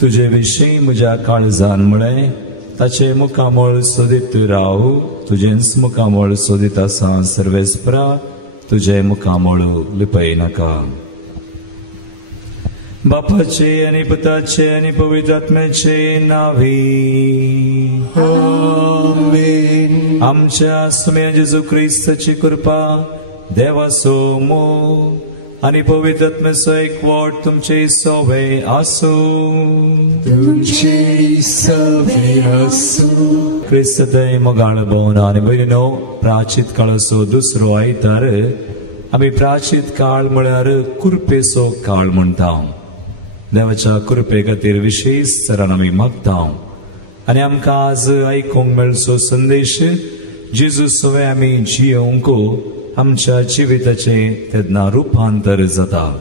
तुझे विषयी म्हज्या काळजान म्हळें, ताचे मुखामोळ सोदीत राव. तुजेंच मुखामोळ सोदीत आसा सर्वेस्परा, तुझे मुखामोळ लिपय नाका. बापाचे आनी पुताचे आनी पवित्र आत्म्याचे नावी. आमेन. आमच्या सुम्या जेजू क्रिस्ताची कृपा, देवाचो मोग आनी पवित्र आत्म्याचो एकवट तुमचे सोबे आसूं. तुमचे सोबे आसूं. क्रिस्तय मोगाळ भोवन आनी भयणीनो, प्राचीत काळाचो दुसरो आयतार आमी प्राचीत काळ म्हळ्यार कुरपेचो काळ म्हणटा. देवाच्या कृपे खातीर विशेश तरान आमी मागता. आनी आमकां आज आयकूंक मेळचो संदेश, जेजू सवे आमी जियोंक आमच्या जिविताचे तेन्ना रुपांतर जाता.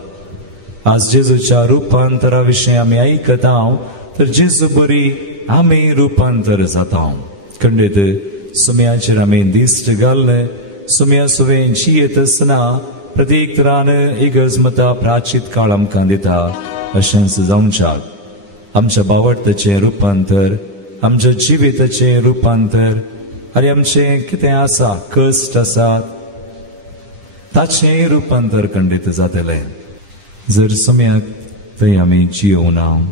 आज जेजूच्या रुपांतरा विशीं आमी आयकता, तर जेजू बरी आमी रुपांतर जाता. खंडीत सुम्याचेर आमी दिश्ट घालले. सुम्या सुवे जियेत आसतना प्रत्येक तरान इगर्जमता प्राचीत काळ आमकां दिता. अशेंच जावच्याक आमच्या बावडताचें रुपांतर, आमच्या जिविताचें रुपांतर आनी आमचें कितें आसा, कश्ट आसात, ताचें रुपांतर खंडीत जातलें. जर सुम्याक थंय आमी जियोना,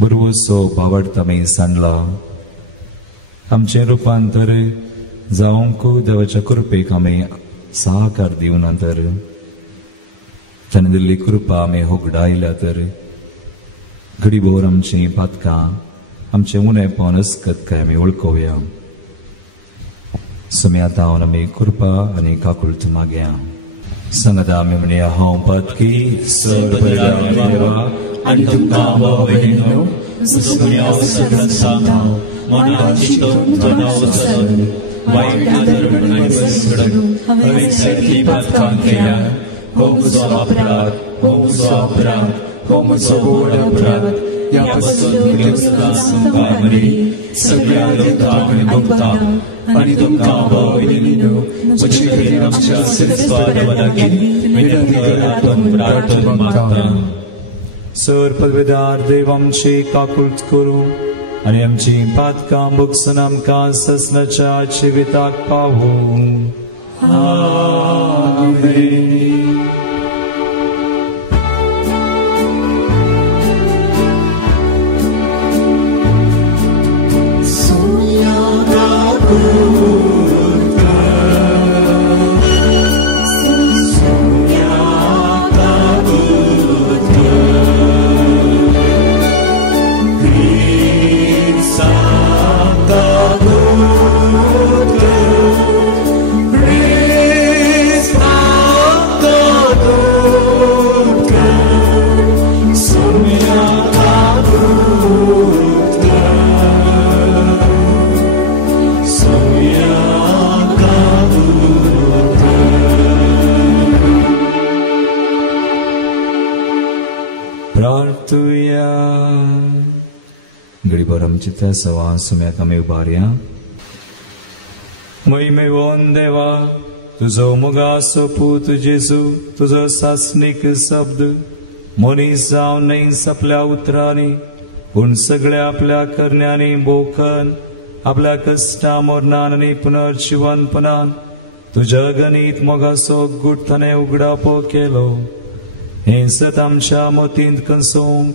बरोवसो बावडता आमी सांडला, आमचें रुपांतर जावंक देवाच्या कृपेक आमी सहकार दिवना तर, ताणें दिल्ली कृपा आमी होगडायल्या तर, घडीभर आमचीं पातकां, आमचें उणेपण अस्कत काय आमी वळखुया. सुम्यात हांव आमी कृपा आनी काकुळट मागया. सांगता आमी म्हणया, हांव पातकी चड देवा आनी तुमकां भाव भयणीनो, सुसुम्या सगळ्यांक सांगता, मनान चिंतून तोंडां वचून वायट आदरण आनी बसकडून हांवें सारकी पातकां केल्यार, हो म्हजो अपराध, हो म्हजो अपराध, हो म्हजो व्हड अपराध. ह्या पासून तुमकां तुमकां मरी सगळ्या लोकांक आनी भक्तांक आनी तुमकां भाव भयणीनो, म्हजे कडेन आमच्या सिरस्वाद लागीं विनंती करातून प्रार्थना मागता. सर पदवेदार देव आमची काकुळट करूं आनी आमची पातकां भोगसून आमकां ससनाच्या जिविताक पावूं. आमेन. चित्ता सवा सुम्याक आमी उबारया. महिमेवोन देवा, तुजो मुगासो पूत जेजू, तुजो सासनीक शब्द मनीस जावन नैस आपल्या उतरांनी, पूण सगळ्या आपल्या करण्यांनी भोकन, आपल्या कश्टा मरणान आनी पुनर्जिवनपणान तुज्या गणित मोगाचो गुढताने उगडापो केलो. हें सत आमच्या मोतींत कंसूंक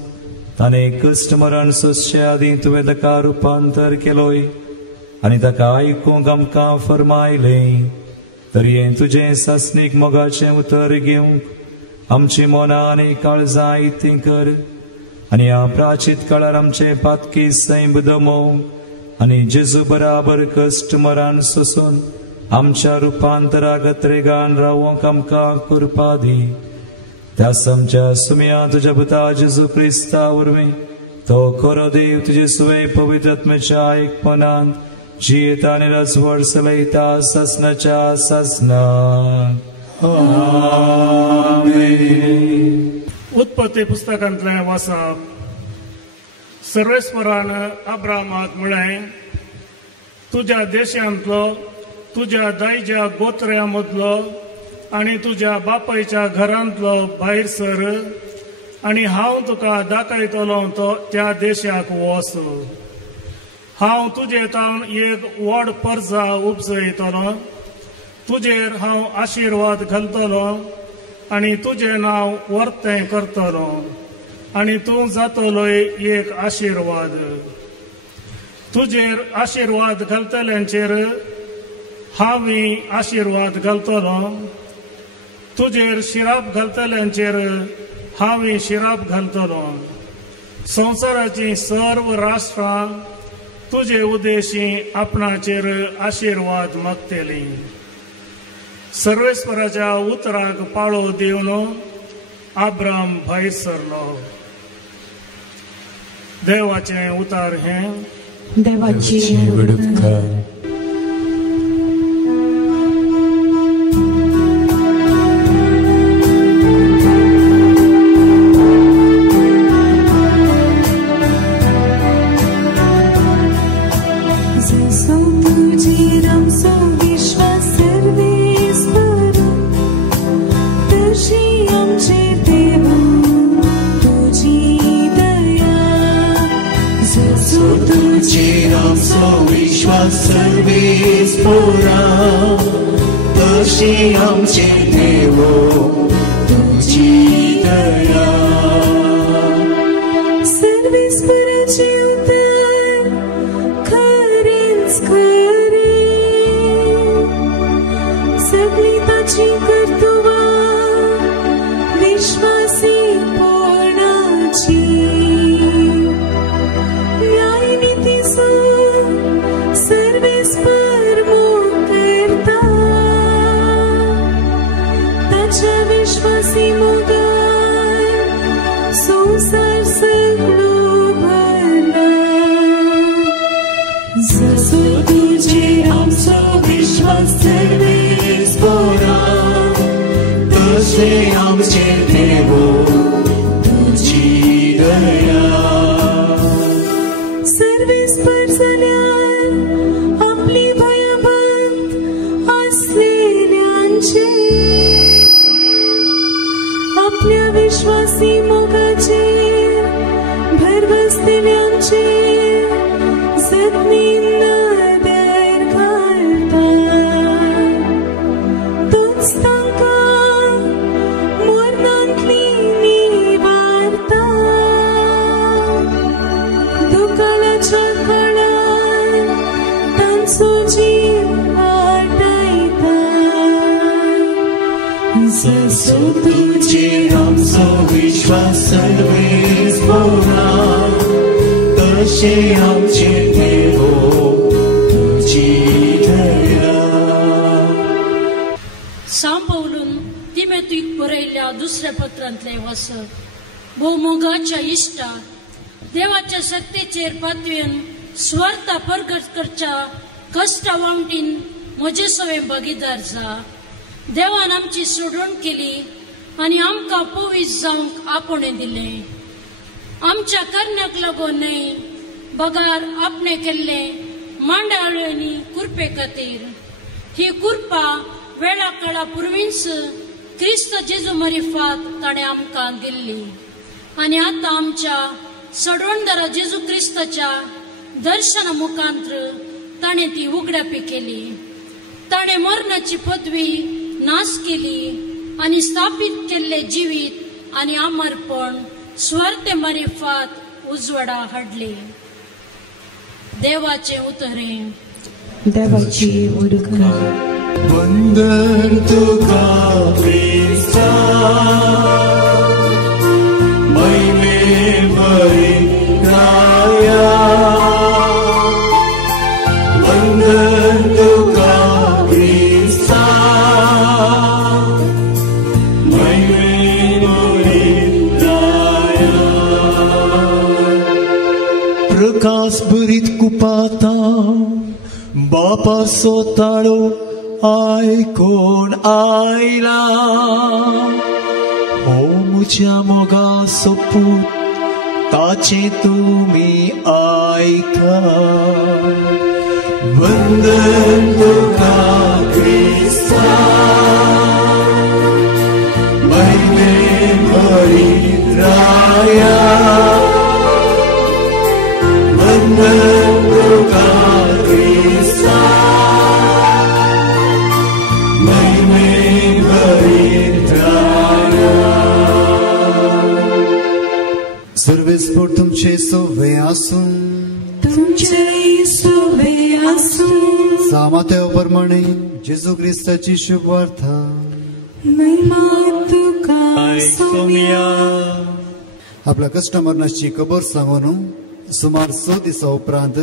ताणें कश्ट मरण सोंसचे आदीं तुवें ताका रुपांतर केलोय आनी ताका आयकूंक आमकां फरमायलें. तरी हें तुजें सासनीक मोगाचें उतर घेवंक आमची मोनां आनी काळजां इतीं कर आनी ह्या प्राचीत काळार आमचे पातकी सैम दमोवंक आनी जेजू बराबर कश्ट मरण सोंसून आमच्या रुपांतरा गत्रेगान रावोंक आमकां कृपा दी. त्या आमच्या सुम्या तुज्या पुता जेजू क्रिस्ता वरवीं तो खरो देव तुजे सुवे पवित्र आत्म्याच्या एकपणांत जियेता आनी राजवट चलयता ससनाच्या ससनाक. आमेन. उत्पत्ती पुस्तकांतलें वाचप. सर्वेस्परान अब्रामाक म्हळें, तुज्या देशांतलो, तुज्या दायज्या गोत्र्या मदलो आनी तुज्या बापायच्या घरांतलो भायर सर, आनी हांव तुका दाखयतलो तो त्या देशाक वच. हांव तुजे तावन एक व्हड पर्जा उपजयतलो, तुजेर हांव आशिर्वाद घालतलो आनी तुजें नांव वर्तें करतलो, आनी तूं जातलोय एक आशिर्वाद. तुजेर आशिर्वाद घालतल्यांचेर हांवूय आशिर्वाद घालतलो, तुजेर शिराप घालतल्यांचेर हांवूय शिराप घालतलो. संवसाराची सर्व राष्ट्रां तुजे उद्देशी आपणाचेर आशिर्वाद मागतली. सर्वेस्पराच्या उतराक पाळो दिवन अब्राम भायर सरलो. देवाचें उतार हें. देवाची आमचे देवो तुझी दया. सर्वेस्पराचे उतर खरेंच खरे, सगळी ताची कर्तुवां विश्वासी पोणाची. न्याय नितीचो सर्वेस्पर मोग करता, ताच्या विश्वासी मोगार संसार सगळो भरला. जसो तुजेर आमचो विश्वास सर्वेस्परा, तशे आमचे देवो तुझी दया. सर्वेस्पर जाल्यार आपली भयभंत आसलेल्यांचे, आपल्या विश्वासी मोगाचेर भरवसलेल्यांचेर जतनीन नदर घालता. तोच तांकां मरणांतली निवारता. दुकाळाच्या काळार तांचो जीव वाटायता. जसो तुजेर आमचो विश्वास सर्वेस्परा, तशे आमचे देवो तुझी दया. सांपवलून तिमोथीक बरयल्ल्या दुसऱ्या पत्रांतले वाचप. भोवमोगाच्या इश्टा, देवाच्या शक्तीचेर पातवेन स्वार्था प्रगट करच्या कश्टा वांगडीन म्हजे सवे भागीदार जा. देवान आमची सोडवण केली आनी आमकां पवित्र जावंक आपणें दिलें. आमच्या कर्ण्याक लागून न्हय, बगार आपणे केल्ले मांडावळ्यांनी कुरपे खातीर. ही कुरपा वेळा काळा पुर्वीच क्रिस्त जेजू मरिफात ताणें आमकां दिल्ली, आनी आतां आमच्या सडवणदारा जेजू क्रिस्ताच्या दर्शना मुखांत्र ताणें ती उगडापी केली. ताणें मरणाची पदवी नाश केली आनी स्थापीत केल्ले जिवीत आनी अमरपण स्वार्थे मरिफात उजवाडा हाडली. देवाचे उतरें. देवाची उडकार. वंदन तुका क्रिस्ता, महिमे भरिताया. वंदन तुका क्रिस्ता, महिमे भरिताया. प्रकाश भरीत कुपाता बापा सोताळो आयकोण आयला. हो तुझ्या मोगाचो पूत ताचे तुम्ही ऐका वंदन तुका ख्रिस्ता महिमे भरीत राया वंदन तुका ख्रिस्ता महिमे भरीत राया सर्वेस्पोर तुमचे सोवे आसून तुमचे सोवे आसून सामात्या प्रमाणे जेजू ख्रिस्ताची शुभ वार्ता महिमा तुका सौम्या. आपल्या कस्टमरनाची खबर सांगून सुमार 100 दिसा उपरांत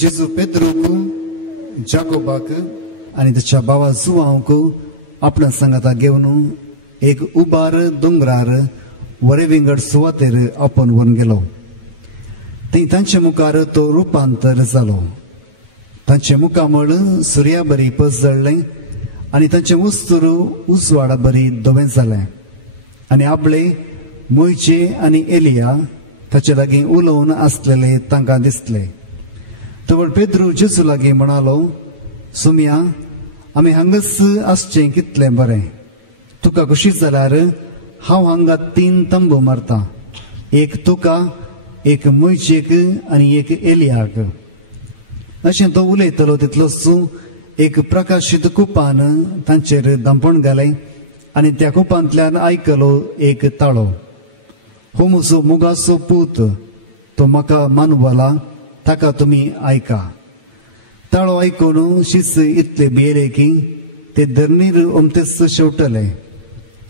जेजू पेद्रूक जाकोबाक आणि त्याच्या भावा जुआंक आपल्या संगाता घेवन एक उबार दोंगरार वरे विंगड सुवातेर आपण व्हरून गेलो. थंय तांचे मुखार तो रुपांतर जालो. तांचे मुखामळ सुर्या बरी पसजळ्ळें आनी तांचे वस्तूर उजवाडा बरी धवें जालें आनी आपले मोयचे आनी एलिया ताचे लागीं उलोवन आसलेले तांकां दिसले. तवळ पेद्रू जेजू लागीं म्हणालो, सुम्या आमी हांगाच आसचें कितलें बरें. तुका खुशी जाल्यार हांव हांगा 3 तंबू मारता, एक तुका, एक मोयचेक आनी एक एलियाक. अशें तो उलयतलो तितलोच एक प्रकाशीत कुपान तांचेर धांपण घालें आनी त्या कुपांतल्यान आयकलो एक ताळो. हो म्हजो मोगाचो पूत, तो म्हाका मानवला, ताका तुमी आयका. ताळो आयकून शीस इतले भियेले की ते धरणीर ओमतेच शेवटले.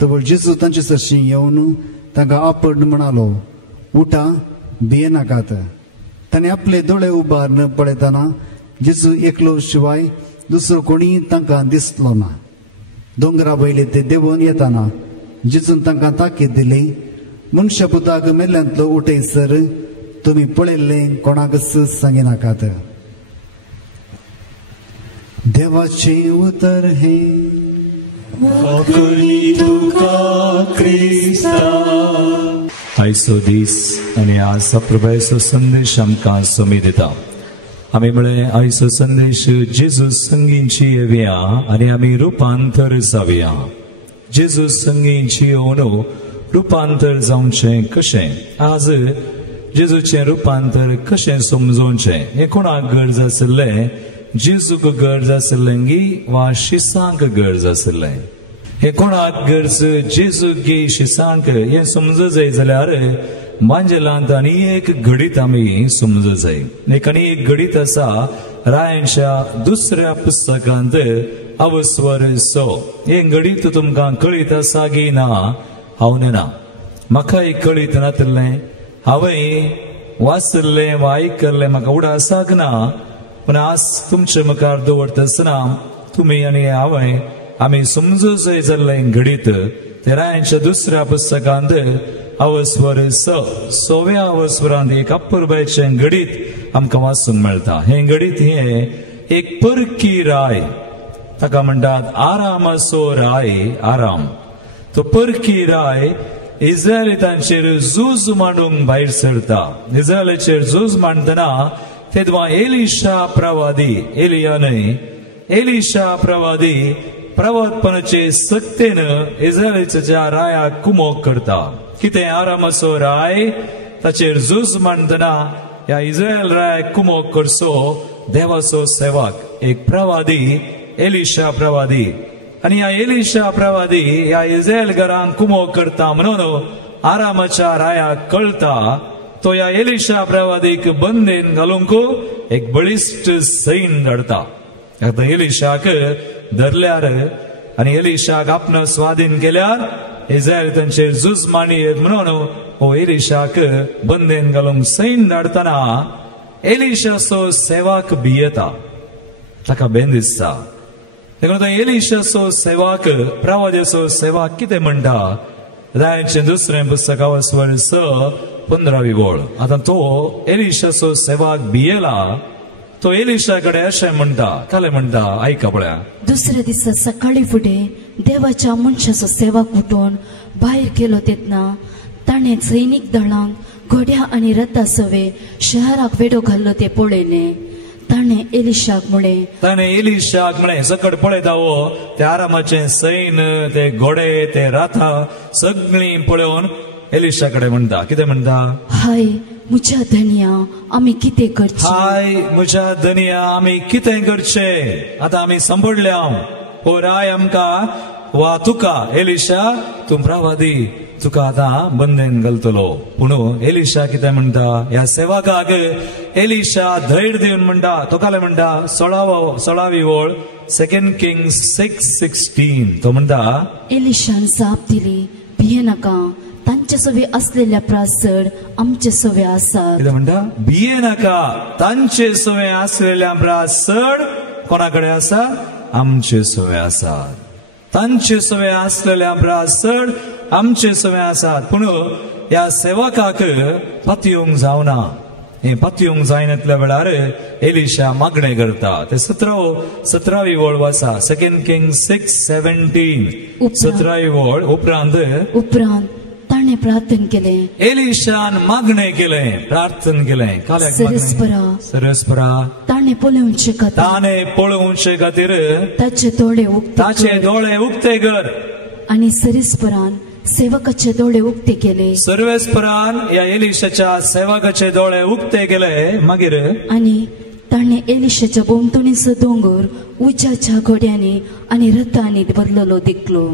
तवळ जेजू तांचे सरशी येवन तांकां आपड म्हणालो, उठा, भियेनाकात. ताणें आपले दोळे उबारन पळयतना जेजू एकलो शिवाय दुसरो कोणी तांकां दिसलो ना. दोंगरा वयले ते देंवून येताना जेजून तांकां ताकीद दिली, मनशा पुताक मेल्यांतलो उठयसर तुमी पळयल्लें कोणाकच सांगिनाकात. देवाचें उतर हें आयचो दीस आनी आज प्रभुचो संदेश आमकां सोमी दिता. आमी म्हळें आयचो संदेश जेजू संगींची येवया आनी आमी रुपांतर जावया. जेजू संगींची येवन रुपांतर जावचें कशें. आज जेजूचें रुपांतर कशें समजोवचें हें कोणाक गरज आसलें. जेजूक गरज आसलें गी वा शिसांक गरज आसलें. हे कोणाक गरज जेजूक गी शिसांक हें समज जाय जाल्यार मांजेलांत आनी एक घडीत आमी समज जाय. आनी एक घडीत आसा रायांच्या 2ऱ्या पुस्तकांत अवस्वर 6. हें घडीत तुमकां कळीत आसा गी ना हांव नेना. म्हाकाय कळीत नातलें, हांवें वाचलें वा आयकल्लें म्हाका उडासाक ना. पूण आज तुमचे मुखार दवरतना तुमी आनी हांवें आमी समजूं जाय जाल्लें घडीत ते रायांच्या 2ऱ्या पुस्तकांत अवस्वर 6व्या अवस्वरांत एक अपुर्बायेचें घडीत आमकां वाचूंक मेळटा. हें घडीत हें एक परकी राय, ताका म्हणटात आरामाचो राय. आराम तो परकी राय इस्रायलितांचेर झूज मांडूंक भायर सरता. इस्रायलाचेर झूज मांडतना तेदवा एलिशा प्रवादी, एलिया न्हय, एलिशा प्रवादी प्रवादपणाचे सक्तेन इस्रायलीच्या रायाक कुमोक करता. कितें आरामाचो राय ताचेर झूज मांडतना ह्या इस्रायल रायाक कुमोक करचो देवाचो सेवक एक प्रवादी, एलिशा प्रवादी. आनी ह्या एलिशा प्रवादी ह्या इस्रायल घरांक कुमोक करता म्हणून आरामाच्या रायाक कळटा. तो ह्या एलिशा प्रवादीक बंदेन घालूंक एक बळिश्ट सैन धाडटा. आता एलिशाक धरल्यार आनी एलिशाक आपणा स्वाधीन केल्यार इस्रायल तांचेर झूज मांडयेत म्हणून हो एलिशाक बंदेन घालूंक सैन धाडतना एलिशाचो सेवक भियेता, ताका भेन दिसता. देखून एलिशाचो सेवक, प्रवादीचो सेवक कितें म्हणटा. रायांचें 2ऱ्या पुस्तक अवस्वर 6:15 ओळ. आता तो एलिशाचो सेवक भियेला. तो एलिशा कडेन अशें म्हणटा, काले म्हणटा, आयका पळया. 2ऱ्या दिसा सकाळी फुडें देवाच्या मनशाचो सेवक उठून भायर गेलो तेन्ना ताणें सैनीक दळांक घोड्या आनी रथा सवे शहराक वेडो घाल्लो ते पळयलें. ताणें एलिशाक म्हळें सकट पळयता वो ते आरामाचे सैन ते घोडे ते राथा सगळीं पळोवन एलिशा कडेन म्हणटा. कितें म्हणटा? हाय म्हज्या धनिया आमी कितें करचें? हाय म्हज्या धनिया आमी कितें करचें? आतां आमी सांपडल्या. हो राय आमकां वा तुका एलिशा तूं प्रवादी तुका आतां बंदेन घालतलो. पूण एलिशा कितें म्हणटा? ह्या सेवकाक एलिशा धैर्य दिवन म्हणटा. तो काले म्हणटा 16वी ओळ 2 Kings 6:16 तो म्हणटा एलिशान जाप दिली भिये नाका तांचे सवे असलेल्या प्रासड आमचे सवे आसात. कितें म्हणटा? भिये नाका तांचे सवे असलेल्या प्रासड कोणाकडे आसा? आमचे सवे आसात. तांचे सवे असलेल्या प्रासड आमचे सवे आसात. पूण ह्या सेवकाक पातयोंक जावना. हे पातयोंक जायनातल्या वेळार एलिशा मागणें करता. ते 17वी ओळ वाचा 2 Kings 6:17 17वी ओळ उपरांत ताणें प्रार्थना केलें. एलिशान मागणें केलें, प्रार्थना केलें. सरस्परा ताणें पळोवचे खातीर ताचे दोळे उक्ते कर. आनी सरिस्परान सेवकाचे दोळे उक्ते केले. सर्वेस्परान या एलिशाच्या सेवकाचे दोळे उक्ते केले. मागीर आनी ताणें एलिशाच्या भोंवतणीचो दोंगर उज्याच्या घोड्यांनी आनी रथांनी बदललो दिखलो.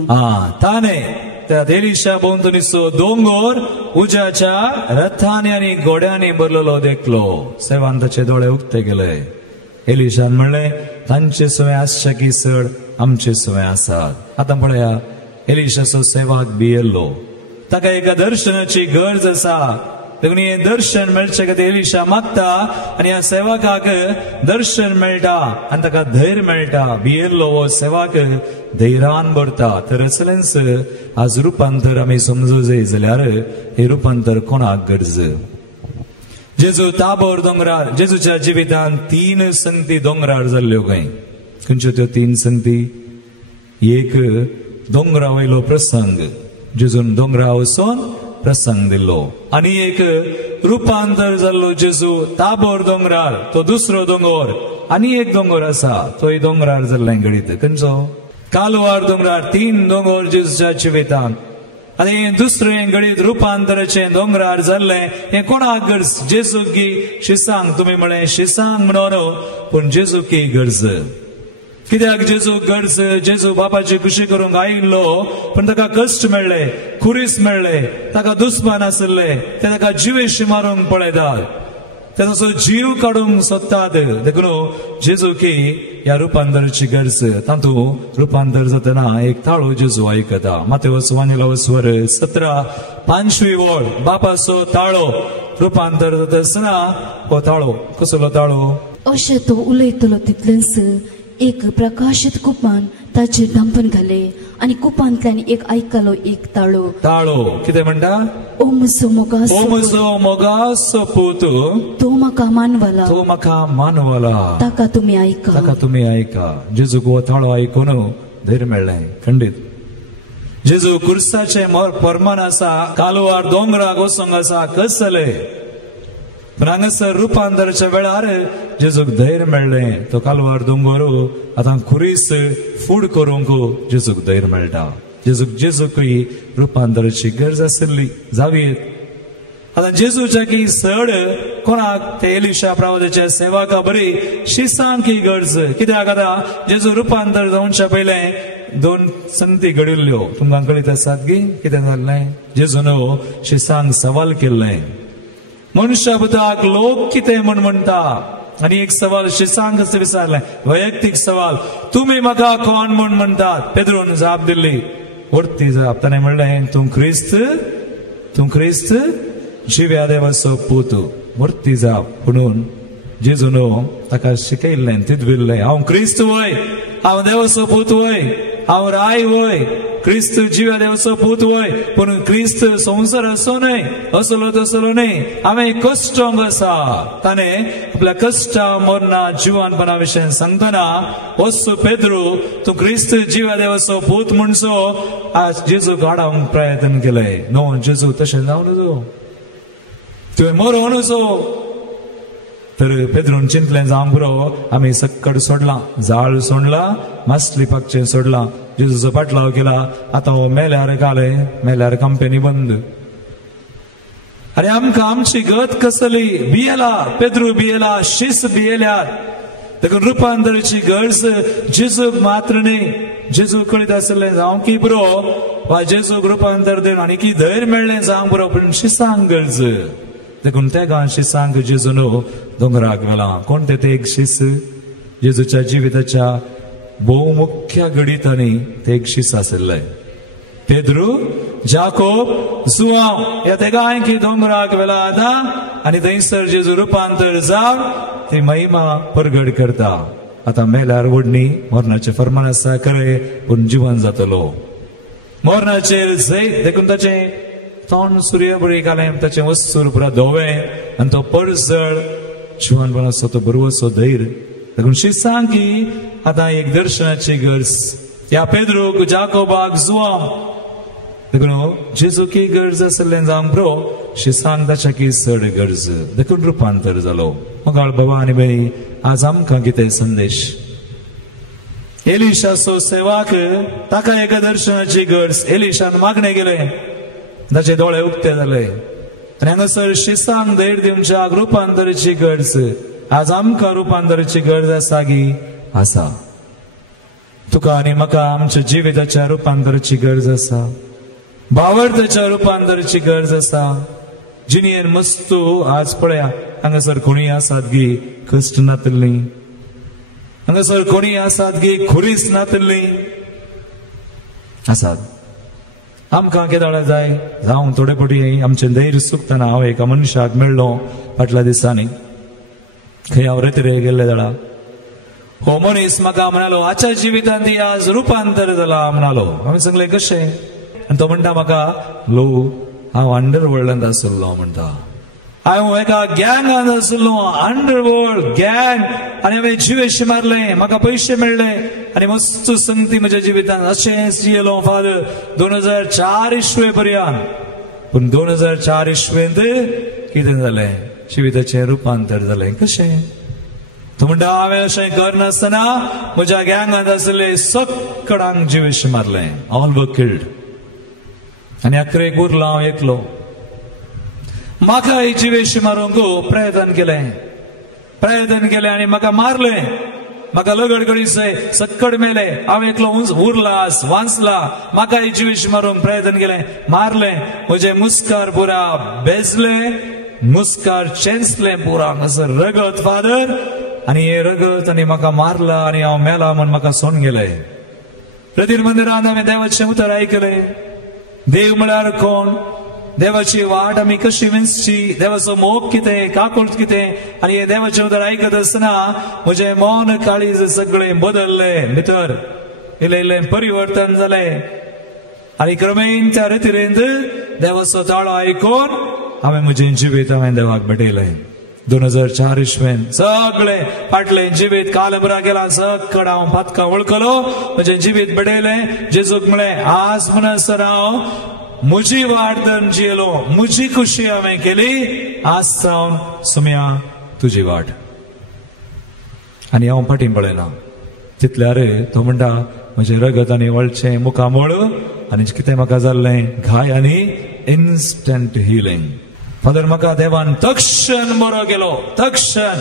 ताणें त्या एलिशा भोंवतणीचो दोंगर उज्याच्या रथांनी आनी घोड्यांनी बदललो देखलो. सेवान ताचे दोळे उक्ते केले. एलिशान म्हणलें तांचे सवे आसचे की चड आमचे सवे आसात. आतां पळया एलिशाचो सेवाक भियेल्लो. ताका एका दर्शनाची गरज आसा. देखून दर्शन मेळचे खातीर एलिशा मागता आनी ह्या सेवकाक दर्शन मेळटा आनी ताका धैर्य मेळटा. भियेल्लो हो सेवाक धैर्यान भरता. तर एक्सलन्स आज रुपांतर आमी समजूं जाय जाल्यार हे रुपांतर कोणाक गरज? जेजू ताबोर दोंगरार जेजूच्या जिवितांत 3 संगती दोंगरार जाल्ल्यो. खंयच्यो त्यो 3 संगती? एक दोंगरा वयलो प्रसंग, जेजून दोंगरा वचून प्रसंग दिल्लो. आनी एक रुपांतर जाल्लो जेजू ताबोर दोंगरार, तो दुसरो दोंगर. आनी एक दोंगर आसा तोय दोंगरार जाल्लें घडीत. खंयचो? कालवार दोंगरार. 3 दोंगर जेजूच्या जिवितांत. आनी दुसरें घडीत रुपांतराचें दोंगरार जाल्लें. हें कोणाक गरज? जेजूक की शिसांक? तुमी म्हळें शिसांक म्हणून, पूण जेजूक की गरज. कित्याक जेजूक गरज? जेजू बापाची खुशी करूंक आयिल्लो, पण ताका कश्ट मेळ्ळे, खुरीस मेळ्ळे, ताका दुस्मान आसले, ते ताका जिवेशी मारूंक पळयतात, ते ताचो जीव काडूंक सोदतात. देखून जेजू की ह्या रुपांतराची गरज. तातूंत रुपांतर जातना एक ताळो जेजू आयकता. मातेवस वानिलावस्वर 17:5 ओळ बापाचो ताळो. रुपांतर जाता आसतना हो ताळो कसलो ताळो? अशें तो उलयतलो तितलेंच एक प्रकाशीत कुपान ताचेर धांपून घाले आनी कुपांतल्यान एक आयकलो एक ताळो. कितें म्हणटा? ओ म्हजो मोगासो पूत, तो म्हाका मानवाला, ताका तुमी आयका. जेजूक हो ताळो आयकून धैर्य मेळ्ळें. खंडीत जेजू कुर्साचे फर्मान आसा. कालवार दोंगराक वचोंक आसा. कस जालें? पण हांगासर रुपांतराच्या वेळार जेजूक धैर्य मेळ्ळें. तो कालवार दोंगर आतां खुरीस फूड करूंक जेजूक धैर्य मेळटा. जेजूकय रुपांतराची गरज आसली. जावीत आतां जेजूच्या की सड कोणाक? ते एलिशा प्रवादीच्या सेवाका बरी शिसांक ही गरज. कित्याक आतां जेजू रुपांतर जावच्या पयलें 2 संगती घडिल्ल्यो. तुमकां कळीत आसात की कितें जाल्लें? जेजून शिसांक सवाल केल्लें. मनुष्य पुताक लोक कितें म्हणटा? आनी एक सवाल शिसांक विचारलें, वैयक्तीक सवाल. तुमी म्हाका कोण म्हणटात? पेद्रोन जाप दिल्ली, वर्ती जाप. ताणें म्हणलें तूं ख्रिस्त जिव्या देवाचो पूत. वर्ती जाप. म्हणून जेजून ताका शिकयल्लें, तिदविल्लें. हांव ख्रिस्त वय, हांव देवाचो पूत वय, हांव राय वय, क्रिस्त जिव्या देवाचो पूत वय पण क्रिस्त संसार असो न्हय असलो तसलो न्हय हांवें कश्टांक आसा ताणें आपल्या कश्टा मरणा जिवनपणा विशयी सांगतना वस्सो पेद्रू तूं क्रिस्त जिव्या देवाचो पूत म्हणसो आज जेजूक हाडूंक प्रयत्न केले नो जेजू तशें जावं नजो तुवें मरो नजो तर पेद्रून चिंतलें जावंक पुरो आमी सक्कड सोडलां जाळ सोडलां मासली पाकचें सोडलां जेजूचो पाटलाव केला आतां हो मेल्यार काले मेल्यार कंपनी बंद अरे आमकां आमची गत कसली भियेला पेद्रू भियेला शिस भियेल्यात देखून रुपांतराची गरज जेजूक मात्र न्ही जेजू कळीत आसलें जावं की पुरो वा जेजूक रुपांतर दिवन आनी की धैर्य मेळ्ळें जावंक पुरो पूण शिसांक गरज देखून तेका शिसांक जेजून दोंगराक व्हेला कोण ते एक शिस जेजूच्या जिविताच्या भोव मुख्य घडीतांनी ते एक शिस आसले पेद्रू जाकोब जुआंव ह्या तेगाय की दोंगराक व्हेला आतां आनी थंयसर जेजू रुपांतर जावन ती महिमा परगड करता आतां मेल्यार ओडणी मरणाचें फर्मान आसा खरें पूण जिवन जातलो मरणाचेर जैत देखून ताचें तोंड सूर्य बळी घालें ताचें वस्तूर पुरा धोवें आनी तो पडसळ जिवनपण आसो तो बरोसो धैर्य देखून शिसांक की आतां एक दर्शनाची गरज ह्या पेद्रूक जाकोबाक जुआंव देखून जेजू की गरज आसलें जावंक पुरो शिसांक ताच्या की चड गरज देखून रुपांतर जालो मोगाळ बाबा आनी भयणी आज आमकां कितें संदेश एलिशाचो सेवाक ताका एका दर्शनाची गरज एलिशान मागणें केलें ताचे दोळे उक्ते जाले आनी हांगासर शिसांक धैर्य दिवच्या रुपांतराची गरज आज आमकां रुपांतराची गरज आसा की आसा तुका आनी म्हाका आमच्या जिविताच्या रुपांतराची गरज आसा भावार्थाच्या रुपांतराची गरज आसा जिणेन मस्तू आज पळया हांगासर कोणी आसात गी कश्ट नातलीं हांगासर कोणी आसात गी खुरीस नातलीं आसात आमकां केदाळ जाय जावं थोडे पटी आमचें धैर्य चुकतना हांव एका मनशाक मेळ्ळो फाटल्या दिसांनी खंय हांव रेतरे गेल्ले जाणा हो मनीस म्हाका म्हणालो आजच्या जिवितांत आज रुपांतर जाला म्हणालो हांवें सांगलें कशें आनी तो म्हणटा म्हाका लो हांव अंडरवर्ल्डांत आसलो म्हणटा हांव एका गँगांत आसलो अंडरवर्ल्ड गँग आनी हांवें जिवेशी मारलें म्हाका पयशे मेळ्ळे आनी मस्त संगती म्हज्या जिवितांत अशेंच जियेलो फादर 2004 इस्वे पर्यंत पूण 2004 इस्वेंत कितें जालें जिविताचें रुपांतर जालें कशें तो म्हणटा हांवें अशें करनासतना म्हज्या गँगांत आसले सक्कडांक जिवेशी मारलें ऑल वर किल्ड आनी अकरेक उरलो हांव एकलो म्हाका जिवेशी मारूंक प्रयत्न केलें आनी म्हाका मारलें म्हाका लगड करीसे सक्कड मेले हांव एकलो उरला वांचला म्हाका जिवेशी मारूंक प्रयत्न केलें मारलें म्हजे मुस्कार पुरा बेजले मुस्कार चेंचलें पुरा हांगासर रगत फादर आनी हे रगत आनी म्हाका मारला आनी हांव मेला म्हूण म्हाका सोन गेलें प्रतीर मंदिरांत हांवें देवाचें उतर आयकलें देव म्हळ्यार कोण देवाची वाट आमी कशी विंचची देवाचो मोग कितें काकुळट कितें आनी हे देवाचें उतर आयकत आसतना म्हजें मन काळीज सगळें बदललें भितर इल्लें परिवर्तन जालें आनी क्रमेन त्या रितीरेंत देवाचो ताळो आयकून हांवें म्हजें जिवीत हांवें देवाक भेटयलें 2004 इस्वेंत सगळें फाटलें जिवीत कालबरा गेला सक्कड हांव पातकां वळखलो म्हजें जिवीत भेटयलें जेजूक म्हळें आज म्हणसर हांव म्हजी वाट धरून जियेलो म्हजी खुशी हांवें केली आज सावन सुम्या तुजी वाट आनी हांव फाटीं पळयना तितल्यार तो म्हणटा म्हजें रगत आनी वळचें मुखामोळ आनी कितें म्हाका जाल्लें घाय आनी इन्स्टंट हिलींग फादर म्हाका देवान तक्षण बरो केलो तक्षण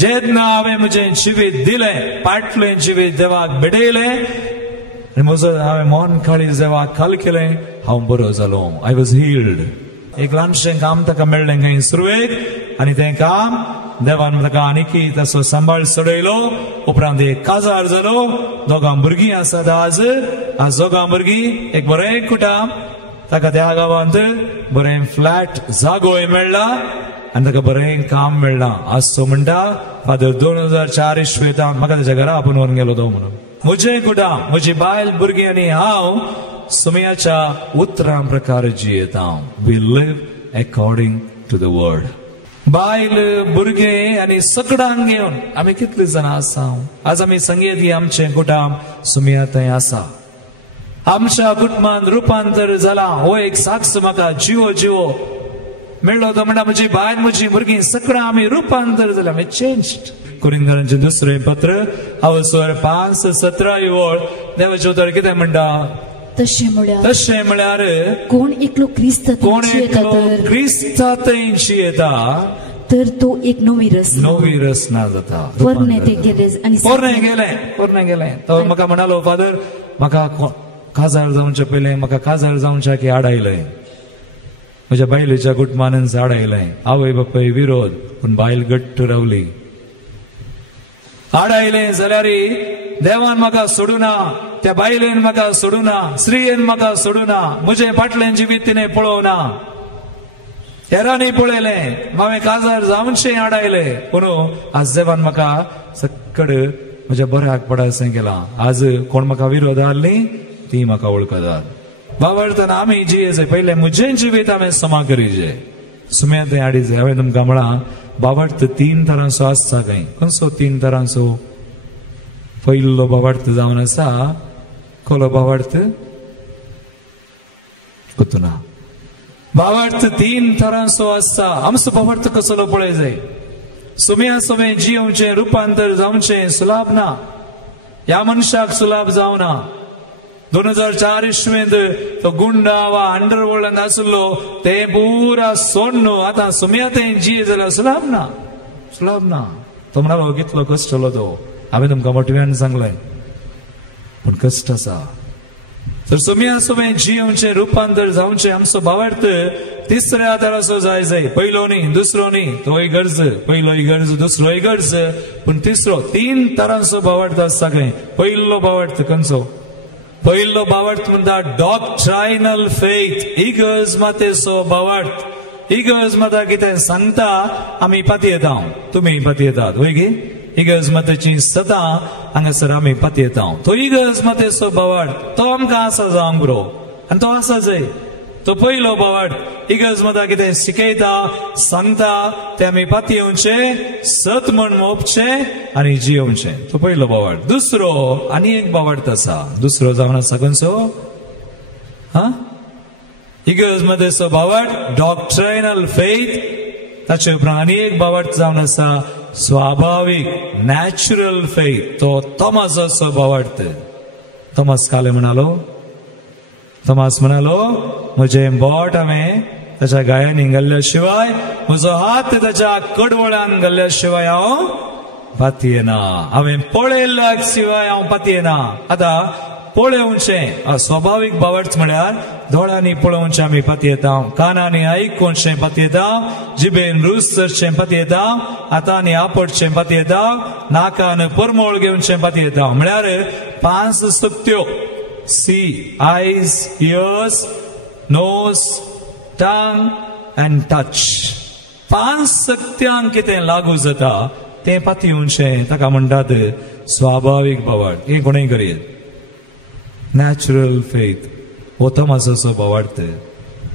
जेन्ना हांवें म्हजें जिवीत दिलें फाटलें जिवीत देवाक भेटयलें आनी म्हजो हांवें मन काळीज देवाक खाल केलें हांव बरो जालो आय वॉज हिल्ड एक ल्हानशें काम ताका मेळ्ळें खंय सुरवेक आनी तें काम देवान ताका आनीकी ताचो सांबाळ चडयलो उपरांत एक काजार जालो दोगां भुरगीं आसात आज दोगां भुरगीं एक बरें कुटाम ताका त्या गांवांत बरें फ्लॅट जागोय मेळ्ळा आनी ताका बरें काम मेळ्ळां आज तो म्हणटा फादर 2004 इस्वेंत म्हाका ताच्या घरा आपूण व्हरून गेलो तो म्हणून म्हजें कुटाम म्हजी बायल भुरगीं आनी हांव सुमयाच्या उतरां प्रकार जियेता. We live according to the word. बायल भुरगे आनी सगळ्यांक घेवन आमी कितले जाण आसा. आज आमी संगीत आमचे गुटाम सुमया थंय आसा. आमच्या कुटुंबांत रुपांतर जाला. हो एक साक्ष म्हाका जिवो जिवो मेळ्ळो तो म्हणटा म्हजी बायल म्हजी भुरगीं सगळां आमी रुपांतर जाला. आमी चेंज्ड. कोरिंथांचें दुसरें पत्र अवसर 5:17 ओळ देवाचें उतर कितें म्हणटा. तशें म्हळ्यार कोण एकलो क्रिस्तांत जियेता तर तो एक नवी रचना जाता. पोरणे गेले तो म्हाका म्हणालो फादर म्हाका काजार जावचे पयलें म्हाका काजार जावच्या की आडायलंय. म्हज्या बायलेच्या कुटुंबान आडायलंय. आवय बापाय विरोध पूण बायल घट्ट रावली. आडायलें जाल्यार देवान म्हाका सोडूना, त्या बायलेन म्हाका सोडूना, स्त्रियेन म्हाका सोडूना, म्हजें फाटलें जिवीत तिणें पळोवना. हेरांनी पळयलें हांवें काजार जावचें आडायलें पूण आज देवान म्हाका सक्कड म्हज्या बऱ्याक पडायसें केलां. आज कोण म्हाका विरोध आसली ती म्हाका वळखतात. वावरतना आमी जियेचे पयलें म्हजें जिवीत हांवें समा करीचें. सुम्या थंय हाडीचे. हांवें तुमकां म्हळां बाबर्थ 3 तरांचो आसता खंय. खंयचो 3 तरांचो. पयलो बाबर्थ जावन आसा कोलो बाबर्थ कुतुना. बाबर्थ 3 तरांचो आसता. आमचो बाबर्थ कसलो पळय जाय. सुम्या सवें जियोवचें रुपांतर जावचें सुलाभ ना. ह्या मनशाक सुलाभ जावना. 2004 इस्वेंत तो गुंडा वा अंडरवर्ल्डांत आसलो ते पुरा सोडून आतां सुम्या थंय जिये जाल्यार सुलाभ ना. तो म्हणालो कितलो कश्ट आलो तो. हांवें तुमकां मोटिव्यान सांगलें पूण कश्ट आसा. तर सुम्या सवें जियोवचें रुपांतर जावचें आमचो भावार्थ तिसऱ्या आदाराचो जाय. पयलो न्ही दुसरो न्ही. तो इगर्ज पयलो इगर्ज दुसरो इगर्ज पूण तिसरो 3 तरांचो भावार्थ आसता खंय. पयलो भावार्थ खंयचो. पयलो भावार्थ म्हणटा डॉक्ट्रायनल फेथ. इगर्जमातेचो भावार्थ. इगर्जमाता कितें सांगता आमी पातयेता. तुमी पातयेतात वय गे. इगर्जमातेची सदां हांगासर आमी पातयेता. तो इगर्जमातेचो भावार्थ तो आमकां आसा जावंक बरो आनी तो आसा जाय. तो पयलो भावार्थ. इगर्जमाता कितें शिकयता सांगता तें आमी पातयेवचें सत म्हण मोपचें आनी जियोवचें. तो पयलो भावार्थ. दुसरो आनी एक भावार्थ आसा. दुसरो जावन आसा खंयचो. इगर्जमातेचो भावार्थ डॉक्ट्रायनल फेथ. ताचे उपरांत आनी एक भावार्थ जावन आसा स्वाभाविक नॅचरल फेथ. तो तोमासाचो भावार्थ. तोमास काले म्हणालो. तोमास म्हणालो म्हजें बोट हांवें ताच्या गायांनी घाल्ल्या शिवाय म्हजो हात ताच्या कडवळान घाल्ल्या शिवाय हांव पातयेना. हांवें पळयल्ल्या शिवाय हांव पातयेना. आतां पळोवचें स्वाभाविक भावार्थ म्हळ्यार दोळ्यांनी पळोवचें आमी पातयेता. कानांनी आयकुचें पातयेता. जिबेन रूच धरचें पातयेता. हातांनी आपटचें पातयेता. नाकान परमोळ घेवचें पातयेता. म्हळ्यार 5 सक्त्यो. See, eyes, ears, nose, tongue and touch. 5 सक्त्यांक कितें लागू जाता तें पातयेवचें ताका म्हणटात स्वाभाविक भावार्थ. हें कोणें करीत. नॅचरल फेथ हो तमासाचो भावार्थ.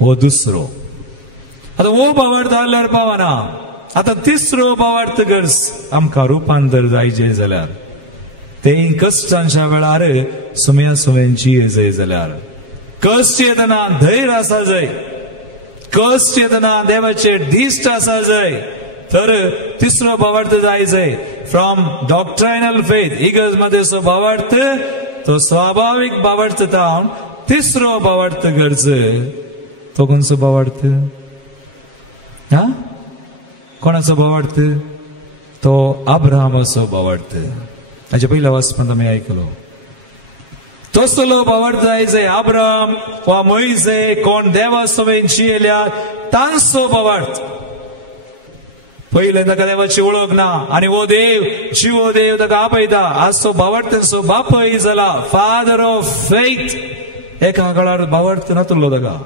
हो दुसरो. आतां हो भावार्थ आल्यार पावना. आतां तिसरो भावार्थ गरज आमकां रुपांतर जायचें जाल्यार तें कश्टांच्या वेळार सुम्या सवें जिये जाय जाल्यार. कश्ट येतना धैर्य आसा जाय. कश्ट येतना देवाचे दिश्ट आसा जाय. तर तिसरो भावार्थ जाय. फ्रॉम डॉक्ट्रायनल फेथ इगर्जमातेचो भावार्थ तो स्वाभाविक भावार्थ जावन तिसरो भावार्थ गरज. तो खंयचो भावार्थ. कोणाचो भावार्थ. तो अब्राहमाचो भावार्थ. हाचे पयल्या वाचपांत आमी आयकलो. तसलो भावार्थ जाय. अब्राहम वा मोइसे कोण देवा सवें जियेल्या तांचो भावार्थ. पयले ताका देवाची वळख ना आनी हो देव जिवो देव ताका आपयता. आज तो भावार्थ तांचो बापय जाला. Father of faith. एका काळार भावार्थ नातुरलो ताका.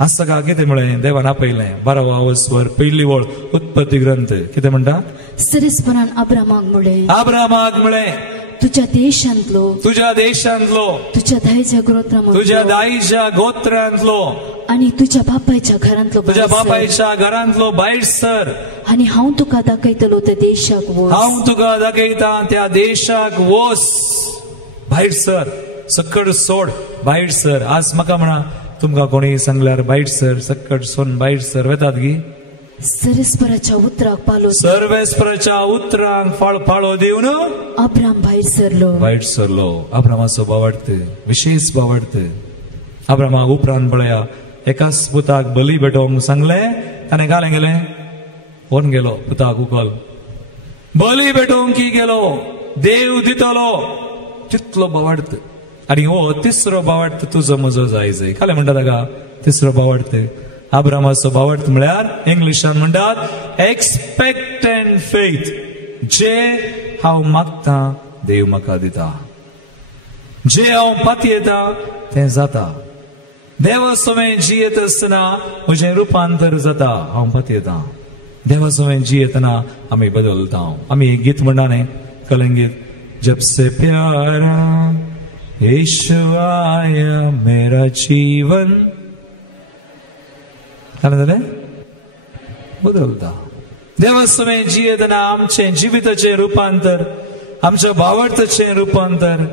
आज ताका कितें म्हळें देवान आपयलें. 12वा वस्वर पयली वळ उत्पत्ती ग्रंथ कितें म्हणटा. सरीसपणान अब्राहमाक म्हळें तुझ्या देशांतलो तुझ्या देशांतलो तुझ्या दायच्या गोत्रांतलो तुझ्या दाईच्या गोत्रांतलो आणि तुझ्या बापायच्या घरांतलो तुझ्या बापायच्या घरांतलो भायर सर आणि हांव तुका दाखयतलो त्या देशाक वच हांव तुका दाखयता त्या देशाक वच भायर सर सक्कड सोड भायर सर आज म्हाका म्हणा तुमकां कोणी सांगल्यार भायर सर सक्कड सोन भायर सर वेतात गी सर्वेस्पराच्या उतराक पालो सर्वेस्पराच्या उतराक फाळो दिवन अब्राम भायर सरलो अब्रामाचो बावडत विशेष बावडत अब्रामाक उपरांत पळया एकाच पुताक बली भेटोवंक सांगले ताणें घालें गेलें कोण गेलो पुताक उखल बली भेटोवंक की गेलो देव दितलो तितलो बावडत आणि हो तिसरो बावडत तुजो म्हजो जाय काले म्हणटा ताका तिसरो बावडत अब्रामाचो बावडत म्हळ्यार इंग्लिशान म्हणटात एक्सपेक्टंट फेथ जे हांव मागता देव म्हाका दिता जे हांव पातयेता तें जाता देवा सोमें जियेत आसतना म्हजें रूपांतर जाता हांव पातयेता देवा सोमें जियेतना आमी बदलता आमी एक गीत म्हणटाले कलंगीत जब से प्यारा यीशु आया मेरा जीवन बदलता देवा सोमें जियेतना आमचे जिविताचें रूपांतर आमच्या बावडताचें रूपांतर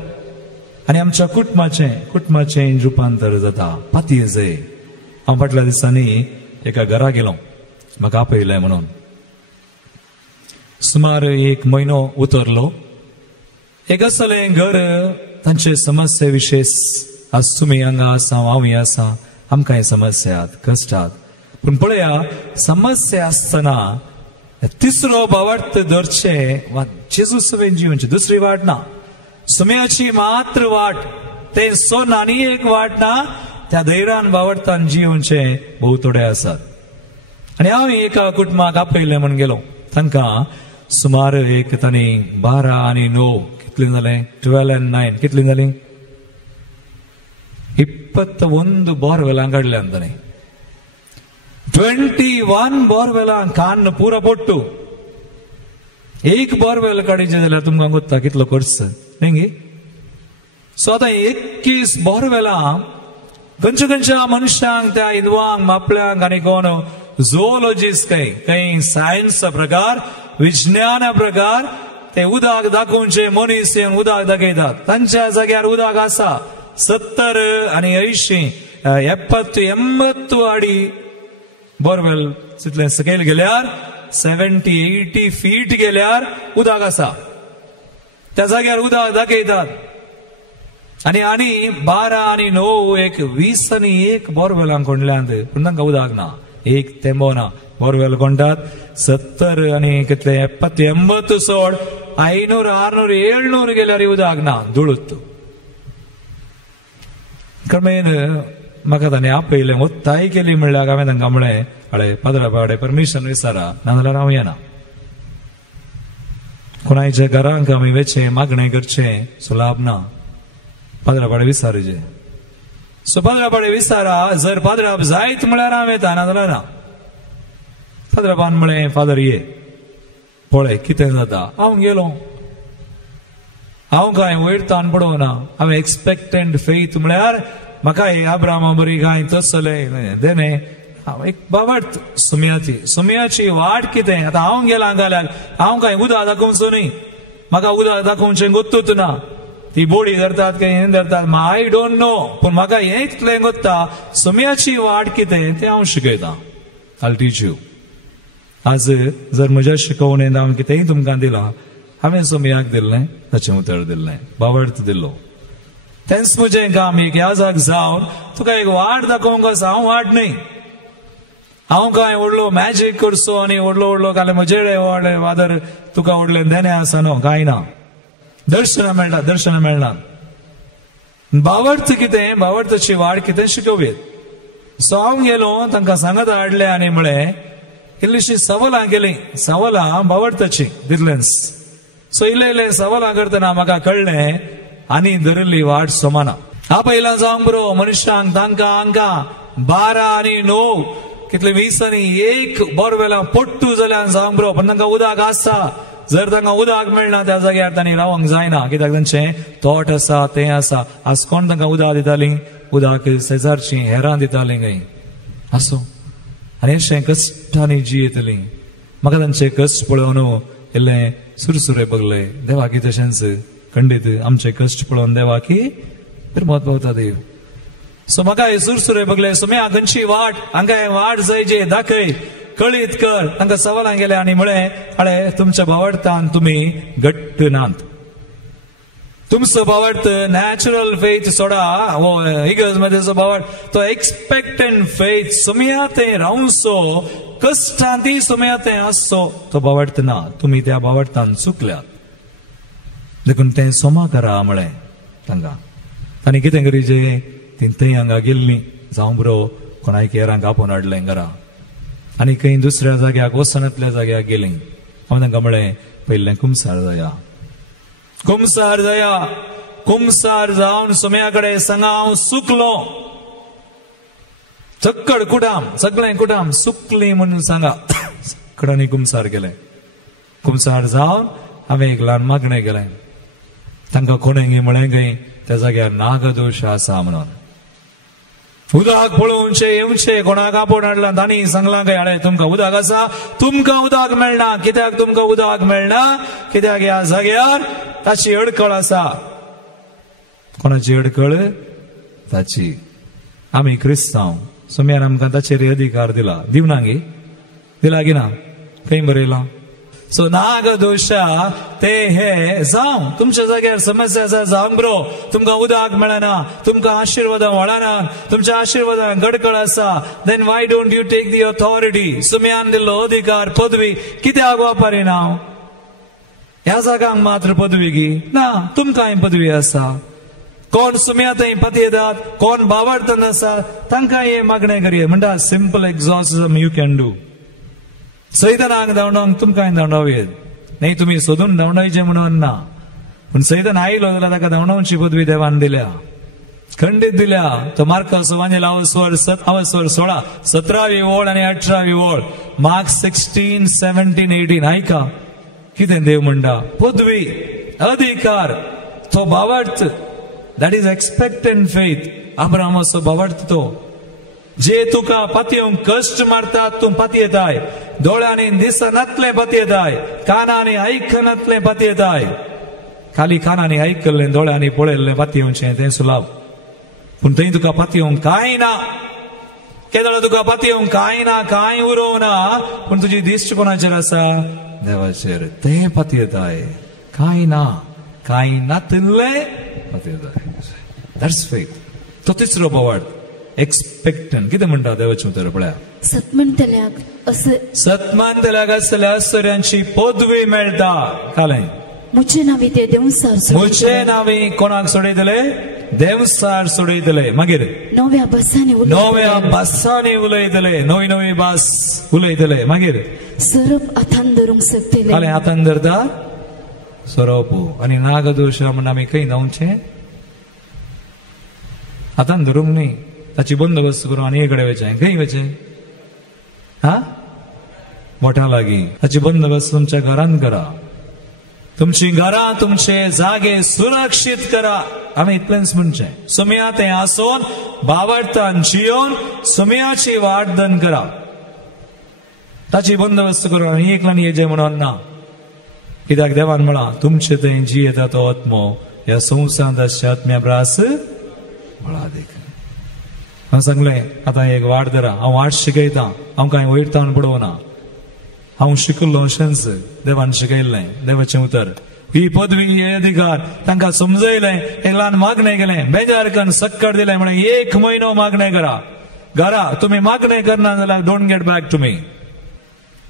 आणि आमच्या कुटुंबाचें रूपांतर जाता पातये जाय हांव फाटल्या दिसांनी एका घरा गेलो म्हाका आपयलें म्हणून सुमार एक म्हयनो उतरलो एक असलें घर तांचे समस्ये विशेष आज तुमी हांगा आसा हांवूय आसा आमकांय समस्या कश्टात पूण पळया समस्या आसतना तिसरो बावडत धरचे वा जेजू सवेन जिवनची दुसरी वाट ना सुम्याची मात्र वाट ते सोन आनी एक वाट ना त्या धैर्यान बावडतान जिवनचे भोव थोडे आसात आणि हांव एका कुटुंबाक आपयलें म्हण गेलो तांकां सुमार एक तांणी 12 आणि 9 कितली जाले 12 and 9 कितली जाली 21 बोरवेलां काडल्यान तांणी 21 बोरवेलां कान्न पुरो पोट्टू एक बोरवेल काडीचे जाल्यार तुमकां गोत्ता कितलो खर्च न्ही सो आतां 21 बोरवेलां खंयच्या मनशांक त्या इदवांक मापल्यांक आनी कोण झुओलॉजिस्ट काही सायन्स प्रकार विज्ञान प्रकार ते उदक दाखोवचे मनीस येवन उदक दाखयतात तांच्या जाग्यार उदक आसा 70 आणि 80 70 80 अडी बोरवेल तितले सकयल गेल्यार 70-80 फीट गेल्यार उदक आसा त्या जाग्यार उदक दाखयतात आणि 12 आणि 9 एक 20 आणि 1 बोरवेलांक कोंडल्यांत पूण तांकां उदक ना एक तेंबो ना बोरवेल कोणटात 70 आणि कितले 70-80 सोड 500-600-700 गेल्यार उदक ना धुळूत क्रमेन म्हाका ताणें आपयलें वत्ताय केली म्हणल्यार हांवें तांकां म्हळें अडे पाद्राबाडे परमिशन विचारा नाजाल्यार हांव येना कोणाच्या घरांक आमी वेचे मागणें करचें सो लाभ ना पाद्राबाडे विचारचे सो पाद्राबाडे विचारा जर पाद्राब जायत म्हळ्यार हांव येता नाजाल्यार ना पाद्राबान म्हळें फादर ये पळय कितें जाता हांव गेलो हांव काय वयर तान पडोवना हांवें एक्सपेक्टंट फेथ म्हळ्यार म्हाका अब्रामा बरी काय तसलें देणे हांव एक बाबत सुमयाची वाट कितें आतां हांव गेलां जाल्यार हांव काय उदक दाखोवचो न्ही म्हाका उदक दाखोवचें गोत्तूच ना ती बोडी धरतात काय हें धरतात आय डोंट नो पूण म्हाका हें इतलें गोत्ता सुमयाची वाट कितें तें हांव शिकयतां आय टीच यू आज जर म्हज्या शिकवणेंत हांव कितेंय तुमकां दिलां हांवें सुमयाक दिल्लें ताचें उतर दिल्लें बावडत दिल्लो तेंच म्हजें काम एक ह्या जाग जावन तुका एक वाट दाखोवंक आसा हांव वाट न्ही हांव काय व्हडलो मॅजीक करचो आनी व्हडलो काले म्हजेडे व्हडले वादर तुका व्हडलें देणे आसा न्हू कांय ना दर्शनां मेळनात बावडत कितें बावडताची वाट कितें शिकोवेत सो हांव गेलो तांकां सांगत हाडलें आनी म्हळें इल्लीशीं सवालां केलीं सवालां बावडताची दितलेंच सो इल्ले सवालां करतना म्हाका कळ्ळें आनी धरिल्ली वाट सोमाना आपयलां जावंक बरो मनशांक तांकां हांकां 12 आणि 9 कितले 20 आणि 1 बोरवेलां पडटू जाल्यार जावंक बरो पण तांकां उदक आसा जर तांकां उदक मेळना त्या जाग्यार तांणी रावंक जायना, कित्याक तांचे तोट आसा तें आसा. आज कोण तांकां उदक दितालीं? उदक शेजारची हेरां दितालीं खंय आसो. आनी अशें कश्टांनी जियेतलीं. म्हाका तांचे कश्ट पळोवन इल्लें सुरसुरे बगले. देवाकी तशेंच खंडीत आमचे कश्ट पळोवन देवाकी परमत पावता देव. सो म्हाका हे सुरसुरे बगले. सो म्या खंयची वाट, हांकां हे वाट जाय जे दाखय, कळीत कर. तांकां सवालां गेले आनी म्हळें, अळे तुमच्या भावार्थान तुमी घट्ट नात. तुमचो भावार्थ नॅचरल फेथ सोडा, हो इगर्ज मध्येचो भावार्थ तो एक्सपेक्टंट फेथ. सुम्या तें रावसो, कश्टांती सुम्या तें आसो, तो भावार्थ ना. तुमी त्या भावार्थान चुकल्यात. देखून तें सोमा करा म्हळें तांकां. तांणी कितें करीचें? तीं हांगा गेल्लीं, जावं बरो कोणाय केरांक आपोवन हाडलें घरा. आनी खंय दुसऱ्या जाग्याक वसनांतल्या जाग्याक गेलीं. हांवें तांकां म्हळें, पयलें कुमसार जाया, कुमसार जाया. कुमसार जावन सुम्या कडेन सांगा हांव सुकलो. चक्कड कुटाम, सगळें कुटाम सुकलीं म्हणून सांगा. सकडांनी कुमसार केलें. कुमसार जावन हांवें एक ल्हान मागणें केलें. तांकां कोणें म्हळें खंय त्या जाग्यार नागदोश आसा म्हणून. उदक पळोवचे येवचे, कोणाक आपोवन हाडला तांणी सांगलां खंय, हाडे तुमकां उदक आसा, तुमकां उदक मेळना. कित्याक तुमकां उदक मेळना? कित्याक ह्या जाग्यार ताची अडकळ आसा. कोणाची अडकळ? ताची. आमी क्रिस्तांव, सुम्यान आमकां ताचेर अधिकार दिला. दिवना गे? दिला की ना? खंय बरयलां? सो नागदोशा ते हे जावं तुमच्या जाग्यार समस्या आसा, जावंक बरो तुमकां उदक मेळना, तुमकां आशिर्वादां वळना, तुमच्या आशिर्वादां गडकळ आसा, then why don't you take the authority? सुम्यान दिल्लो अधिकार, पदवी कित्याक वापरिना? ह्या जागांक मात्र पदवी गी ना, तुमकांय पदवी आसा. कोण सुम्या थंय पतयतात, कोण भावार्थान आसा, तांकां हे मागणें करिये. म्हणटा सिंपल एक्झॉर्सिझम यू कॅन डू. सैतानाक धांवडावंक तुमकांय धांवडावेत न्ही, तुमी सोदून धांवडायचे म्हणून ना. पूण सैतान आयलो जाल्यार ताका धांवडावची पदवी देवान दिल्या, खंडीत दिल्या. तो मार्कस वांजेल अवस्वर 16, 17वी ओळ आनी 18वी ओळ. मार्क 16, 17, 18 आयका कितें देव म्हणटा. पदवी, अधिकार, तो भावार्थ, दॅट इज एक्सपेक्टंट फेथ. अब्राहामाचो भावार्थ तो. जे तुका पातयेवंक कश्ट मारतात तूं पातयेताय, दोळ्यांनी दिसनातले पातयेताय, कानांनी आयकनातले पातयेताय. खाली कानांनी आयकल्लें, दोळ्यांनी पळयल्लें पातयेवचें तें सुलाभ. पूण थंय तुका पातयेवंक कांय ना. केदळ तुका पातयेवंक कांय ना, कांय उरोवं ना. पूण तुजी दिश्ट कोणाचेर आसा? देवाचेर. तें पातयेताय. कांय ना, कांय नातलें पातयेताय. That's faith. तो तिसरो भावार्थ एक्सपेक्टंट. कितें म्हणटा देवाचें उतर पळया. सतमंतल्याक असल्या आश्चर्यांची पदवी मेळटा. कालें मुचे नावी ते देवसार, मुचे नावी कोणाक सोडयतले? देवसार सोडयतले. मागीर नव्या भासांनी उलयतले, नवी नवी भास उलयतले. मागीर सरप हातान धरूंक शकतले. कालें हातान धरता सरप. आनी नागदोश म्हण आमी खंय धांवचें? हातान धरूंक न्ही, ताची बंदोबस्त करून आनी एक कडेन वचें. खंय वचें? हा, मोठ्या लागीं. ताची बंदोबस्त तुमच्या घरान करा. तुमची घरां, तुमचे जागे सुरक्षीत करा. आमी इतलेंच म्हणचें. सुम्या तें आसोवन भावार्थान जियोन सुम्याची वाटधन करा. ताची बंदोबस्त करून आनी एकल्यान येजे म्हणून ना. कित्याक देवान म्हणला तुमचे थंय जियेता तो आत्मो ह्या संवसारांत आत्म्या प्रास म्हणा देख. हांव सांगलें आतां एक वाट धरा. हांव वाट शिकयतां, हांव कांय वैरतावन पडोवना. हांव शिकल्लो अशेंच देवान शिकयल्लें. देवाचें उतर. ही पदवी, हे अधिकार तांकां समजयलें. एक ल्हान मागणें केलें. बेजार करून सक्कड दिलें. म्हळें 1 म्हयनो मागणें करा. घरा तुमी मागणें करना जाल्यार don't get back to me.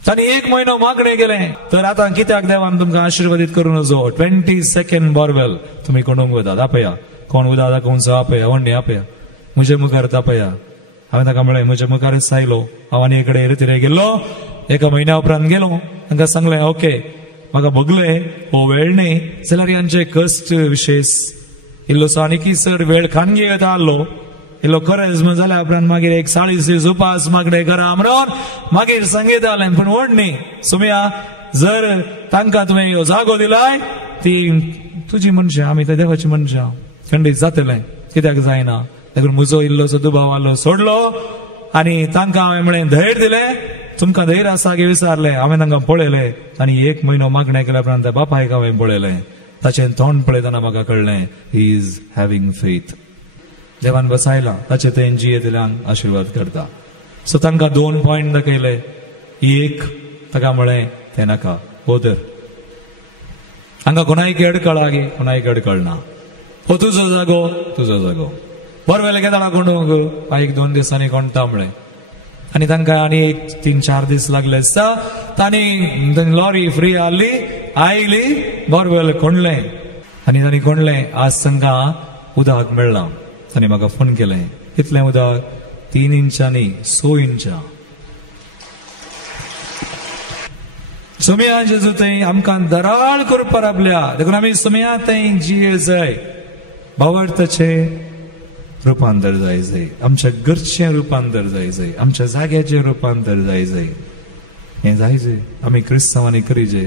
तांणी 1 म्हयनो मागणें केलें. तर आतां कित्याक देवान तुमकां आशिर्वादीत करूं नजो. 22nd बोरवेल तुमी कोणूंक वतात. आपया कोण उदा दाखोवचो आपया, वंडी आपया, म्हजे मुखार तापया. हांवें ताका म्हळें म्हजे मुखारच आयलो. हांव आनी एकडे रितीरे गेल्लो. 1 म्हयन्या उपरांत गेलो. तांकां सांगलें ओके म्हाका बगले हो वेळ न्ही जाल्यार ह्यांचे कश्ट विशेष इल्लोसो आनीक चड वेळ खानगी येता आसलो. इल्लो खरेंच म्हण जाल्या उपरांत मागीर 40 दीस उपास मागणें करा म्हणून मागीर सांगीत जालें. पूण व्हड न्ही. सुम्या जर तांकां तुवें ह्यो जागो दिलाय ती तुजी मनशां आमी ते देवाची मनशां खंडीत जातलें कित्याक जायना देखून म्हजो इल्लोसो दुबाव आलो सोडलो आनी तांकां हांवें म्हळें धैर्य दिलें तुमकां धैर्य आसा की विचारलें हांवें तांकां पळयलें आनी 1 म्हयनो मागणें केल्या उपरांत त्या बापायक हांवें पळयलें ताचें तोंड पळयतना म्हाका कळलें ही इज हॅविंग फेथ देवान बसायला ताचे तें जियेंतल्यांक आशिर्वाद करता सो तांकां 2 पॉयंट दाखयले एक ताका म्हळें तें नाका पोदर हांगा कोणाय अडकळा गे कोणाय अडकळना हो तुजो जागो बरो वेले घेता कोणूक एक 2 दिसांनी कोणता म्हळें आनी तांकां आनी 3-4 दीस लागले आसता तांणी लॉरी फ्री आयली बरो वेले कोणलें आनी तांणी कोणलें आज तांकां उदक मेळ्ळां तांणी म्हाका फोन केलें कितलें उदक 3 इंचांनी 6 इंचां सुमया जेजू थंय आमकां दराळ करपाक आपल्या देखून आमी सुमया थंय जिये जाय भावार्थाचे रुपांतर जाय आमच्या घरचें रुपांतर जाय आमच्या जाग्याचें रुपांतर जाय हें जाय आमी क्रिस्तांवांनी करीचे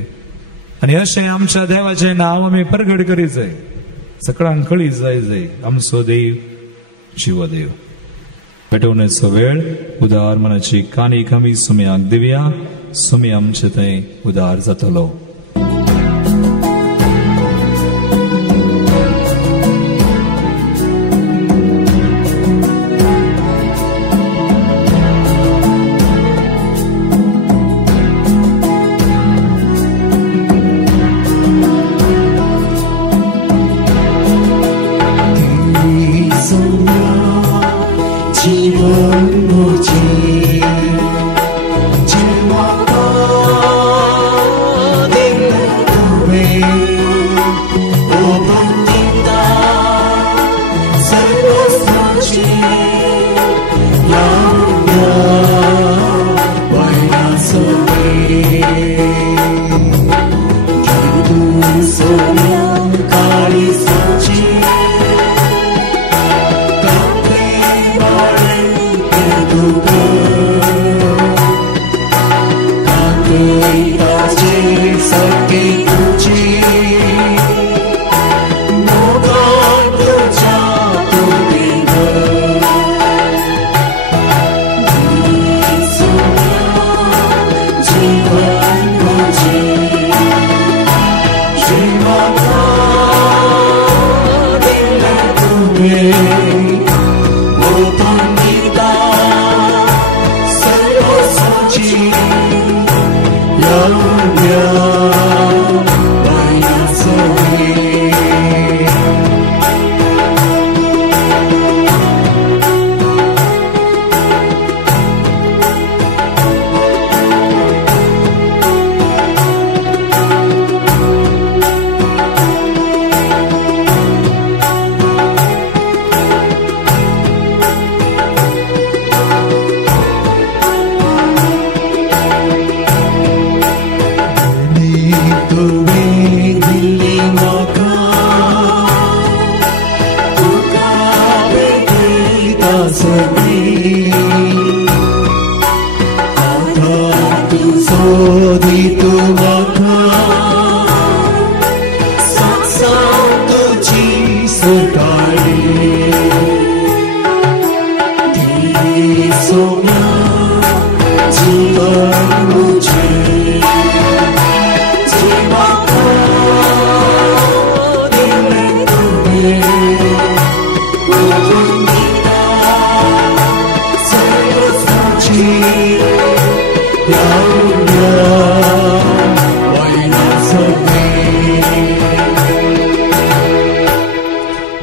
आनी अशें आमच्या देवाचें नांव आमी प्रगट करीचे सगळ्यांक कळी जाय आमचो देव जीवदेव पेटोवण्याचो वेळ उदार मनाची कानीक आमी सुमयाक दिवया सुमी आमचे थंय उदार जातलो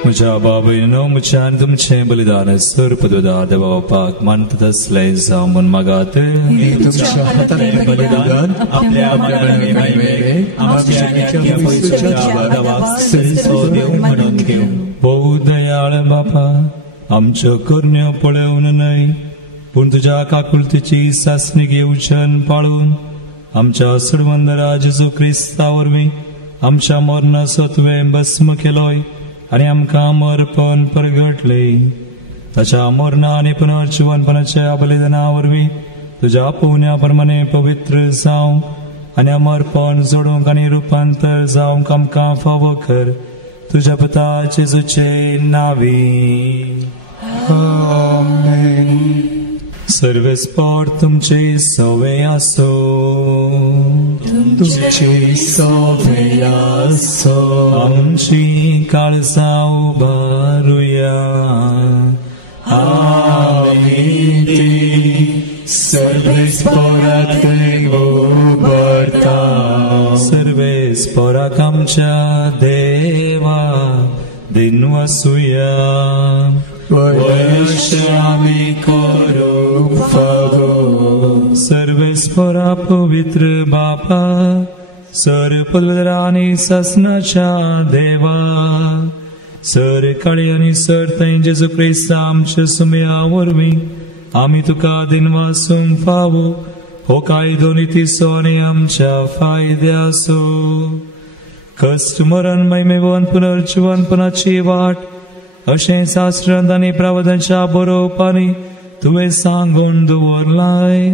म्हज्या बाबयनो म्हज्यान तुमचें बलिदान सर्पद्वदा देवा बापाक मानता तसलें जावं म्हूण मागात तुमच्या हातांतलें बलिदान आपल्या म्हणून घेऊ भोव दयाळ बापा आमच्यो करण्यो पळोवन न्हय पूण तुज्या काकुळतीची सासणी घेवच्यान पाळून आमच्या सडवंदरा जेजू क्रिस्ता वरवीं आमच्या मरणाचो तुवें भस्म केलोय आनी आमकां मरपण परगटले ताच्या मरणा आनी पुनर्जीवनपणाच्या बलिदाना वरवीं तुज्या पोवण्या प्रमाणे पवित्र जावं आनी अमरपण जोडूंक आनी रुपांतर जावंक आमकां फावो कर तुज्या पुता जेजूचे नावी. आमेन. सर्वेस्पर तुमचे सवय आसो. तुमचे सवय आसो. आमची काळजां उबारुया. आमीन. सर्वेस्पराक उबारता. सर्वेस्पराक आमच्या देवा दिनवासुया. वर्ष आमी करूंक फावो. सर्वेस्परा पवित्र बापा सर पुलरा आनी ससनाच्या देवा सर काळी आनी सर थंय जेजू क्रिस्त आमच्या सुमया वरवीं आमी तुका दिनवासूंक फावो हो कायदो नितीसो आनी आमच्या फायद्याचो. कश्ट मरण मैमेवन पुनर्जीवनपणाची वाट अशें शास्त्रांत आनी प्रवादांच्या बरोवपांनी तुवें सांगून दवरलाय.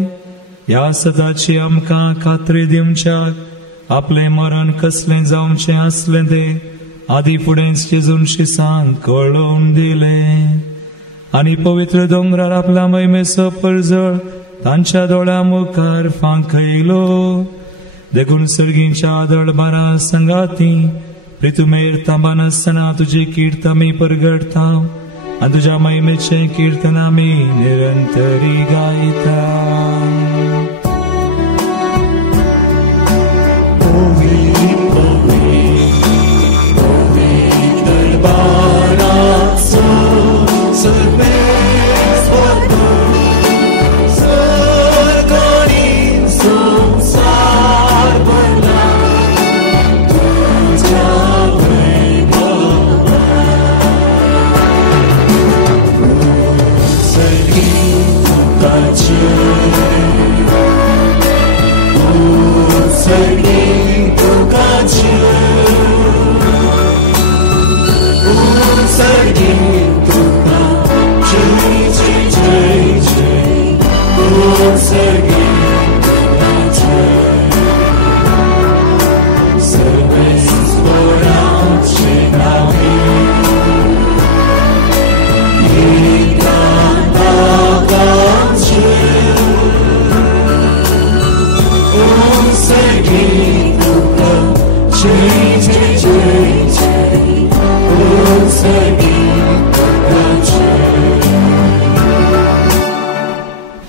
ह्या सदाची आमकां खात्री दिवच्याक आपलें मरण कसलें जावचें आसलें तें आदी फुडेंच जेजून शिसांक कळोवन दिलें. आनी पवित्र दोंगरार आपल्या मैमेचो परजळ तांच्या दोळ्या मुखार फांकयलो. देखून सर्गींच्या दळबारा संगाती प्रितुमेर तांबान आसतना तुजी किर्त आमी परगडता आनी तुज्या मैमेचें किर्तन आमी निरंतरी गायता.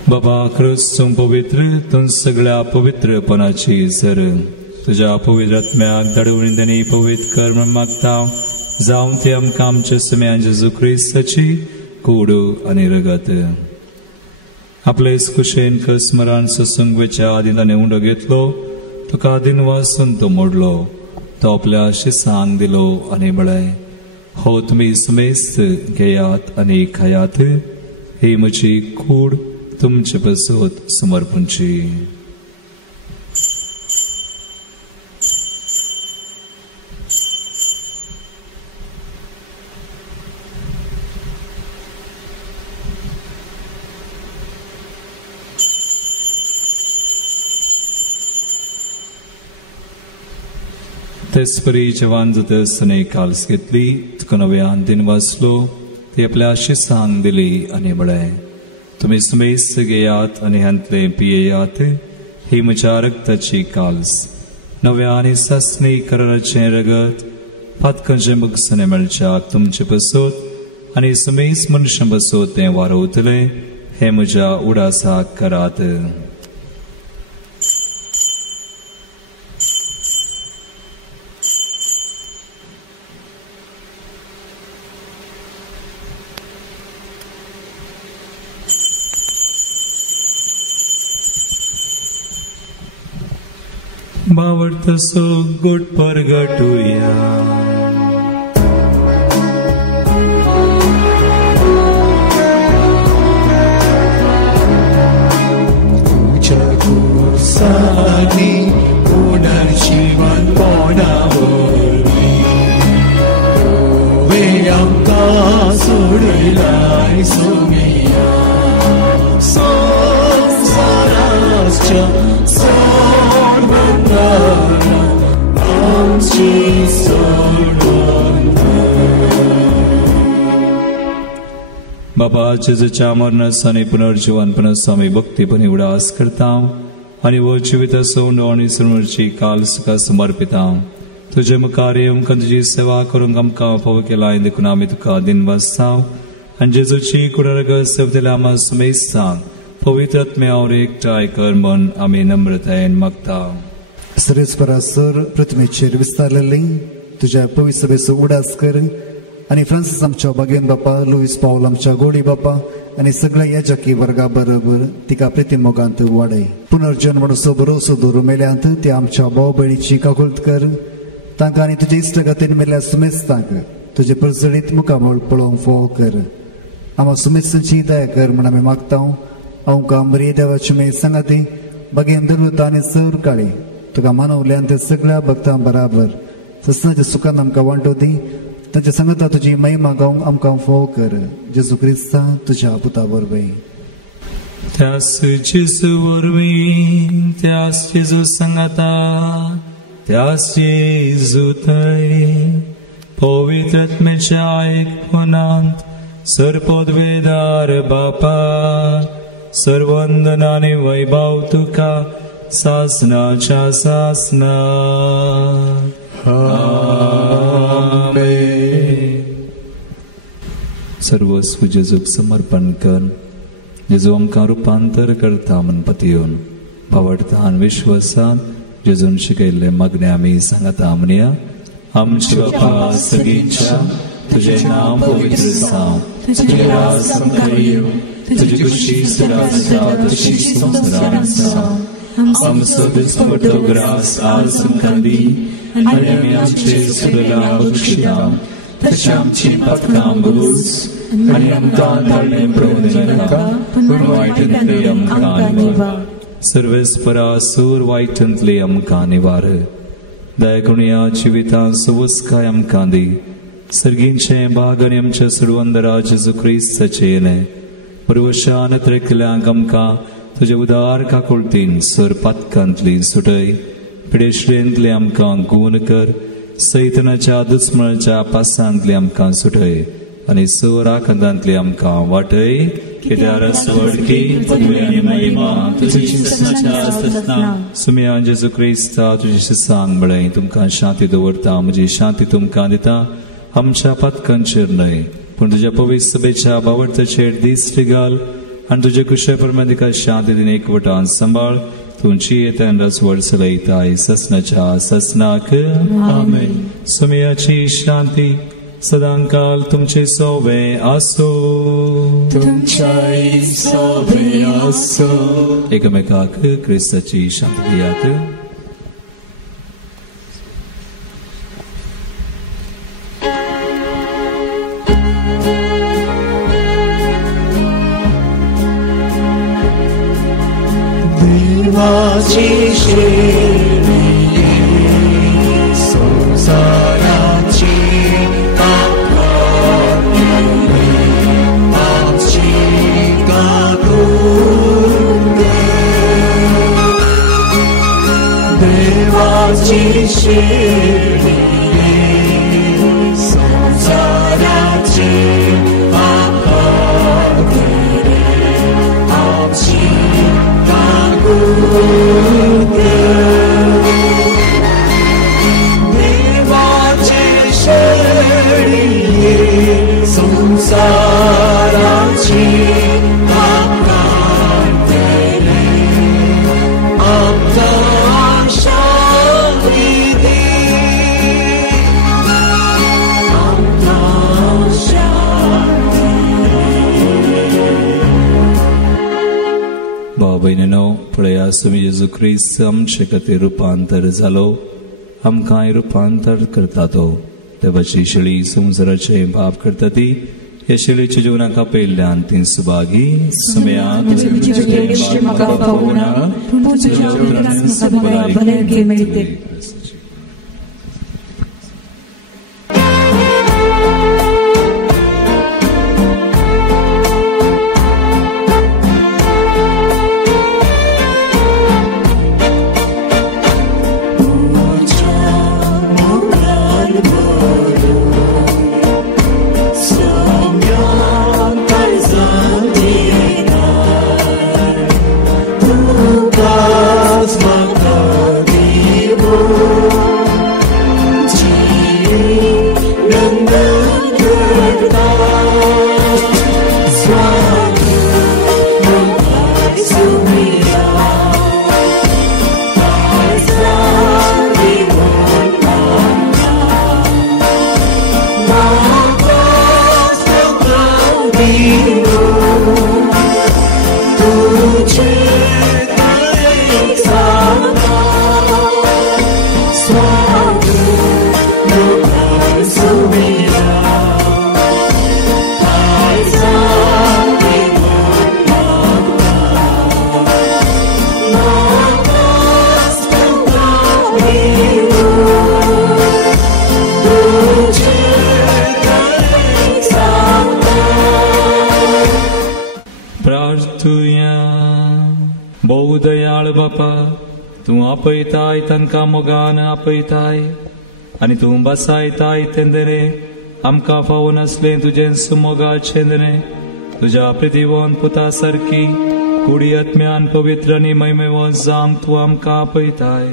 बाबा ख्रिस्तूम पवित्र तूं सगळ्या पवित्रपणाची सर तुज्या पवित्र आत्म्याक धाडून तांणी पवित्र कर म्हूण मागता जावं ते आमकां आमच्या समेन जेजू क्रिस्ताची कूड आनी रगत. आपले कुशेन कसमरान सत्संगवेच्या आदी ताणें उंडो घेतलो तुका दिन वासून तो मोडलो तो आपल्या शिसांक दिलो आनी म्हळें हो तुमी समेस्त घेयात आनी खायात ही म्हजी कूड तुमचे पसोत समर्पणची. तेचपरी जवान जाता आसतना काल्स घेतली तुका नव्यान दिन वाचलो ती आपल्या शिसांक दिली आनी म्हळें तुमी समेस्त घेयात आनी ह्यांतले पियेयात ही म्हज्या रक्ताची काल्स नव्या आनी सासणी कराराचें रगत पातकांचे मुगसणे मेळच्याक तुमचे बसोत आनी समेस्त मनशां बसोत तें वारोवतलें हे म्हज्या उडासाक करात. बावडतसो गुट परगटुया. तुझ्या कुसानी पुनर्जीवन पोडावरी वे आमकां सोडलाय सोमिया संसाराच्या सर्व बाबा जेजूच्या मरणास आणि पुनर्जीवनपणास आम्ही भक्तीपणे उडास करता आणि व जिवित सोंड आणि सर्वची काल सुखा समर्पिता तुझे मुखारी आमकां तुजी सेवा करूंक आमकां पव केला देखून आमी तुका दिन वाजता आणि जेजूची कुडरग सेवतेला आम्हा सुमेस्ता पवित्र आत्म्यावर एकठांय कर म्हण आमी नम्रतायेन मागता. सर्वेस्परासर प्रतिमेचेर विस्तारलेली तुझ्या पवित्र सभेचो उडास कर आणि फ्रांसिस आमच्या बागेन बापा, लुईस पाऊल आमच्या गोडी बापा आणि सगळ्या याजकी वर्गा बरोबर तिका प्रेतीमोगांत वाडय. पुनर्जन्मणुचो भरोसो दवरून मेल्यांत ते आमच्या भाव भयणीची काकुळट कर. तांकां आनी तुजे इश्टगतीन मेल्ल्या सुमेस्तांक तुजे परजडीत मुखामळ पळोवंक फोव कर. आम्हा सुमेस्तांची दया कर म्हण आमी मागता. आमकां बरी देवाची मे सांगाती बागेन दरवता आनी सर काळी तुका मानवल्यान ते सगळ्या भक्तां बराबर ससनाच्या सुखान आमकां वांटो दी. तांच्या संगता तुजी महिमा गावंक आमकां फोव कर. जेजू क्रिस्ता तुज्या पुता वरवीं. त्यास जेजू वरवीं त्यास जेजू संगता त्यास जेजू थंय पवित्र आत्म्याच्या एकपणांत सरपदवेदार बापा सर्वंदन आनी वैभव तुका सासनाच्या सासना. सर्वस्व जेजूक समर्पण कर. जेजू आमकां रुपांतर करता म्हण पतयोन भावडता आनी विश्वासान जेजून शिकयल्ले मागणे आमी सांगता म्हणया. आमच्या बापा सगळींच्या तुझे नाम पवित्र जावं, तुझे राज आमकां येवं, तुजी खुशी सदांच जावं तशी संवसारांत जावं. आमचो दिसपट्टो ग्रास आज आमकां दी आनी आमी आमचे सुदारला बक्षिता तशें आमची पातकां बगूच आनी आमकां धाडलें पळोवंक नाका पूण वायटांतली आमकां निवार. सर्वेस्परासूर वायटांतली आमकां निवार. दया करून ह्या जिवितांत सवस्काय आमकां दी. सर्गींचे भाग आनी आमच्या सुरवंदरा जेजू क्रिस्ताचे येणे परवशान त्रेकल्यांक आमकां तुजे उदार काकुळटीन सर पातकांतली सुटय. पिडेश्रेंतले आमकां गूण कर. सैतनाच्या दुस्मळाच्या पासांतली आमकां सुटय आनी सर आकांतांतली आमकां वाटय. कित्याक स्वडकी पदवी आनी महिमा तुजी ससनाच्या आसतना. सुम्या जेजू क्रिस्ता तुजी शिसांक म्हळें तुमकां शांती दवरता. म्हजी शांती तुमकां दिता. आमच्या पातकांचेर न्हय पूण तुज्या पवित्र सभेच्या बावडताचेर दिश्टी घाल आनी तुजे कुशे परमेदिका शांती दिन एकवटान सांबाळ. तुमची येतान रसवड चलयताय ससनाच्या ससनाक. आमेन. सुमयाची शांती सदांकाल तुमचे सोबे आसो. तुमच्याय सोबे आसो. एकमेकाक क्रिस्ताची शांती दियात. देवाची श्रेणी संसाराची आमची काकूळ. देवाची श्रेणी संसाराची आमची देवाचे शरणी संसाराची आमचा शांती दे. आमचा शांती. भाव भयणीनो पळया सुमी जेजू क्रिस्त आमचे खातीर रुपांतर जालो. आमकां रुपांतर करता तो. देवाची शेळी संवसाराचे पाप करता ती. हे शेळीच्या जिवनाका पयल्यान ती सुभागी. सुम्या Somian दयाळ बापा, तू आपयताय तांकां मोगान आपयताय आनी तू बसायताय तेंदरे आमकां फावो नासले तुजें सुमोगाचेंदरे तुज्या प्रितीवोन पुता सारकी कुडी आत्म्यान पवित्र आनी मैमेवोन जावंक तू आमकां आपयताय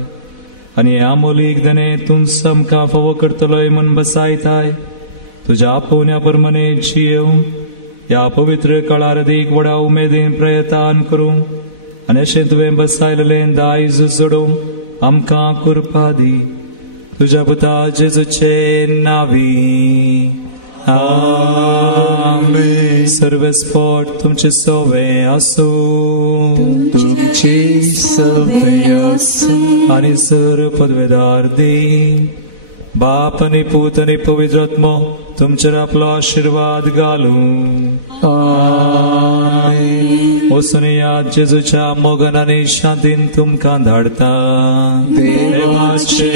आनी हे आमोलीक दने तुमच आमकां फावो करतलोय म्हूण बसायताय तुज्या आपोवण्या प्रमाणे जियेव ह्या पवित्र काळार अदीक व्हडा उमेदीन प्रयत्न करूं आनी अशें तुवें बसायलेलें दायज सोडूंक आमकां कृपा दी तुज्या पुता जेजूचे नांवी आमीन. सर्वस्पोट तुमचे सोवे आसूं, तुमचे सोवे आसूं आनी सर पदवेदार दी बाप आनी पूत आनी पवित्र आत्मो तुमचेर आपलो आशीर्वाद घालूं. वचून याद जेजूच्या मोगान आनी शांतीन तुमकां धाडटा. देवाचे